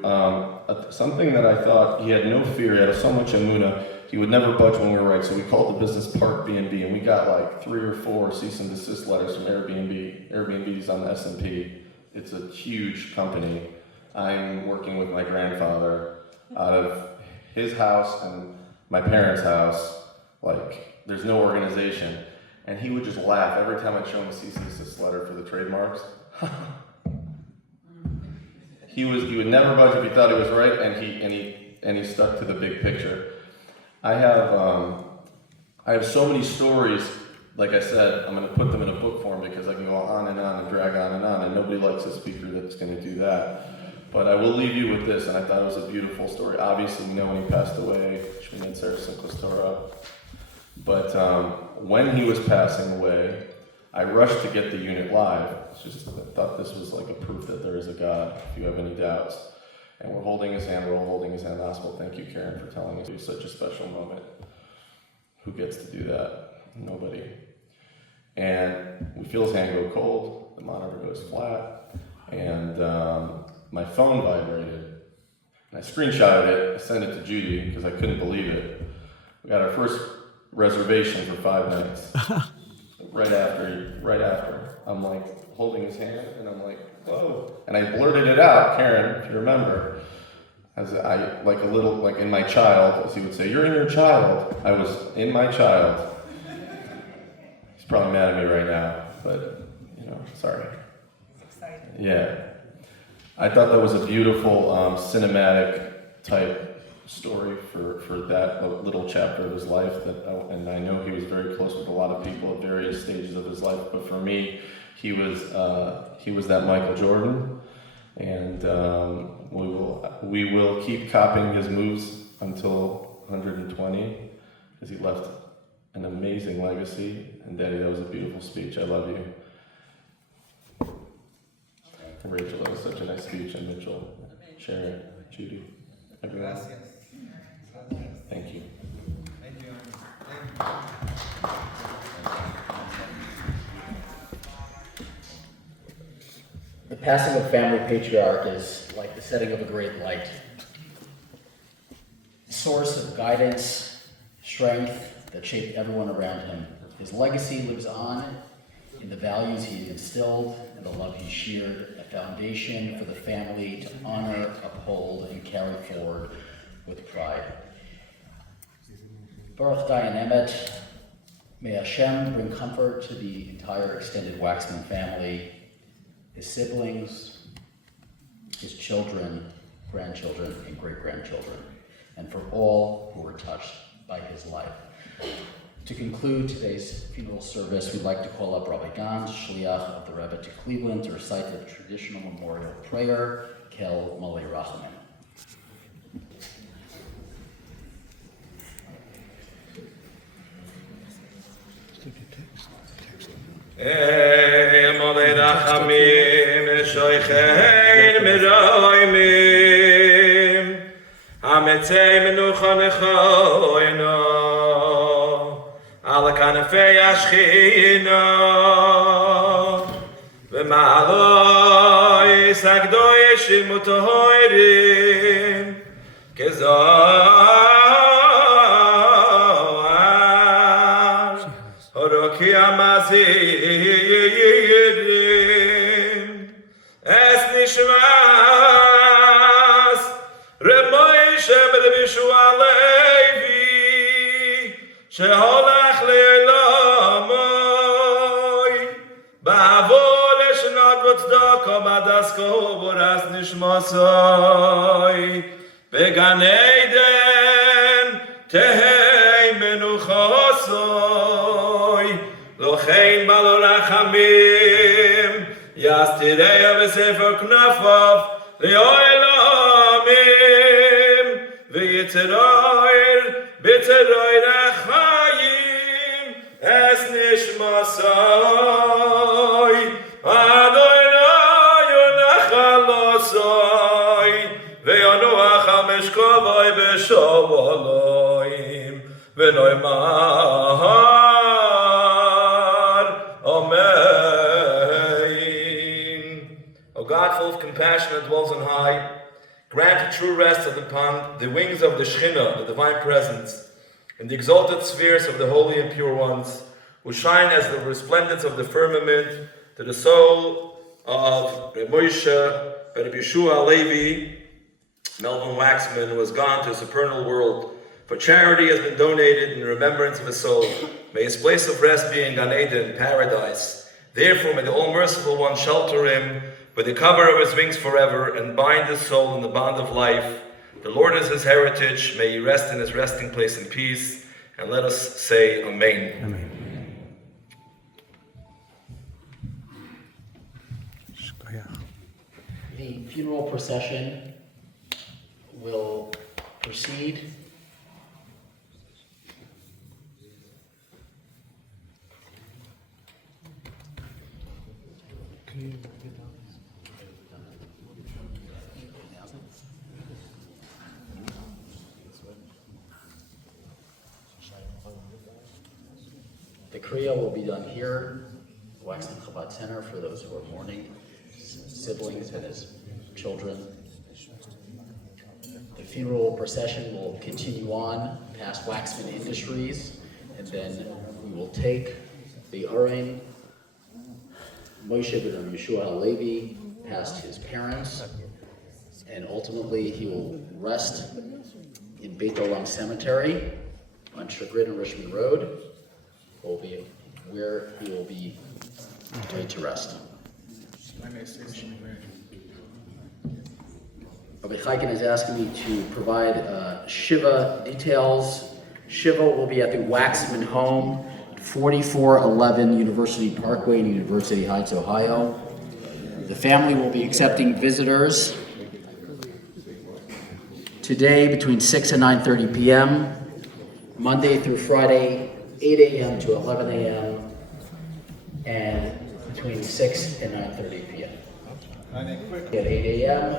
Something that I thought he had no fear, he had so much emunah, he would never budge when we were right. So we called the business Park B&B, and we got like 3 or 4 cease and desist letters from Airbnb. Airbnb's on the S&P. It's a huge company. I'm working with my grandfather out of his house and my parents' house. Like, there's no organization. And he would just laugh every time I'd show him a cease and desist letter for the trademarks. He would never budge if he thought he was right, and he stuck to the big picture. I have so many stories. Like I said, I'm going to put them in a book form because I can go on and drag on, and nobody likes a speaker that's going to do that. But I will leave you with this, and I thought it was a beautiful story. Obviously, we know when he passed away, Shmini Tzeres Torah. But when he was passing away, I rushed to get the unit live. I thought this was like a proof that there is a God, if you have any doubts. And we're holding his hand, we're all holding his hand in the hospital. Thank you, Karen, for telling us it was such a special moment. Who gets to do that? Nobody. And we feel his hand go cold, the monitor goes flat, and my phone vibrated. And I screenshotted it, I sent it to Judy because I couldn't believe it. We got our first reservation for 5 nights. Right after, I'm like holding his hand, and I'm like, whoa. And I blurted it out, Karen, if you remember, as I, like a little, like in my child, as he would say, you're in your child. I was in my child. He's probably mad at me right now, but, you know, sorry. It's exciting. Yeah. I thought that was a beautiful cinematic type story for that little chapter of his life, and I know he was very close with a lot of people at various stages of his life, but for me, he was that Michael Jordan, and we will keep copying his moves until 120, because he left an amazing legacy. And Daddy, that was a beautiful speech. I love you. And Rachel, that was such a nice speech, and Mitchell, Sharon, Judy, everyone. Thank you. Thank you. The passing of family patriarch is like the setting of a great light. Source of guidance, strength that shaped everyone around him. His legacy lives on in the values he instilled and the love he shared, a foundation for the family to honor, uphold, and carry forward with pride. Baruch Dayan Emet, may Hashem bring comfort to the entire extended Waxman family, his siblings, his children, grandchildren, and great-grandchildren, and for all who were touched by his life. To conclude today's funeral service, we'd like to call up Rabbi Gans, Shliach of the Rebbe to Cleveland, to recite the traditional memorial prayer, Kel Malei Rachamim. Malei Rachamim, Shoichein Meroimim, V'yitzei menucha nechoyno Ala kanafei ashchina V'ma'alois hagdoyeshim u'tohoirim Kezohar Horoki amazirim Es nishmas Reb Moshe ben Yeshua Levi Sheholach le'olamoi Ba'avo leshnot v'tzedakah b'dasko boras nishmasoi Began Eden tehei menuchosoi Lochein balo rachamim Yastireya v'sefer knafav le'olamim V'yitzeroir b'tzeroir achayim Es nishmasoi Adonai unachalosoi Ve'yonuach ha-meshkovoi b'shovoloim V'noimar Amen. O God, full of compassion that dwells on high, grant a true rest upon the wings of the Shekhinah, the divine presence, in the exalted spheres of the holy and pure ones, who shine as the resplendence of the firmament, to the soul of Reb Moshe, Reb Yeshua Levi, Melvin Waxman, who has gone to the supernal world. For charity has been donated in remembrance of his soul. May his place of rest be in Gan Eden, paradise. Therefore, may the All-Merciful One shelter him with the cover of his wings forever and bind his soul in the bond of life. The Lord is his heritage. May he rest in his resting place in peace. And let us say Amen. Amen. The funeral procession will proceed. The Kriya will be done here, Waxman Chabad Center, for those who are mourning siblings and his children. The funeral procession will continue on past Waxman Industries, and then we will take the Urim, Moshe ben Yeshua Levi, past his parents, and ultimately he will rest in Beit Olam Cemetery on Chagrin and Richmond Road, will be where he will be laid to rest. Rabbi Chaikin is asking me to provide Shiva details. Shiva will be at the Waxman home, 4411 University Parkway in University Heights, Ohio. The family will be accepting visitors today between 6 and 9:30 p.m., Monday through Friday, 8 a.m. to 11 a.m., and between 6 and 9:30 p.m. At 8 a.m.,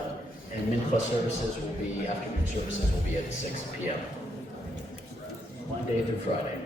and Mincha services will be, afternoon services will be at 6 p.m. Monday through Friday.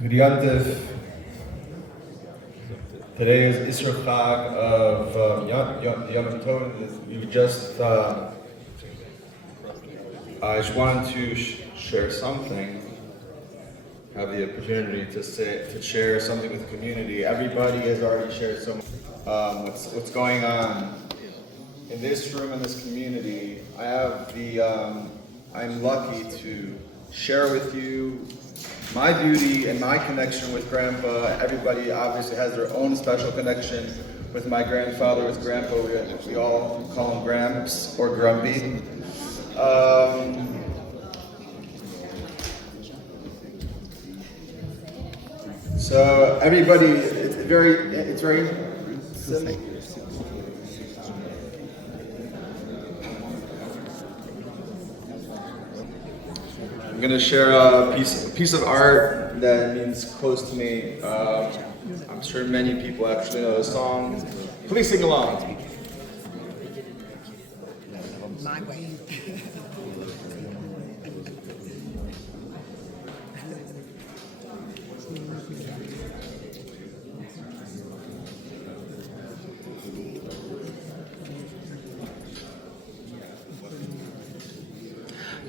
G'diyantiv. Today is Isra Chag of Yom Tov. We just, I just wanted to share something. Have the opportunity to share something with the community. Everybody has already shared so much. What's going on in this room, in this community. I have the, I'm lucky to share with you my beauty and my connection with Grandpa. Everybody obviously has their own special connection with my grandfather, with Grandpa. We all call him Gramps or Grumpy. So everybody, it's very simple. I'm gonna share a piece of art that means close to me. I'm sure many people actually know the song. Please sing along. My way.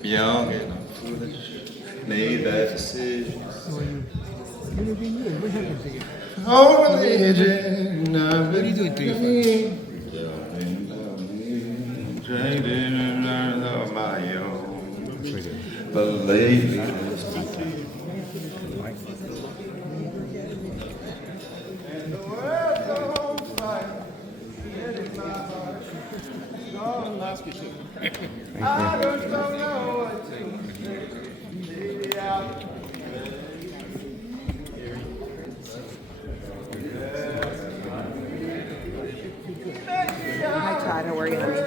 Young and foolish, made bad decisions. Oh, religion, what are you doing to your my own. But lately, and the world's on fire. I just don't know what to say. Maybe I'll. Hi Todd, how are you?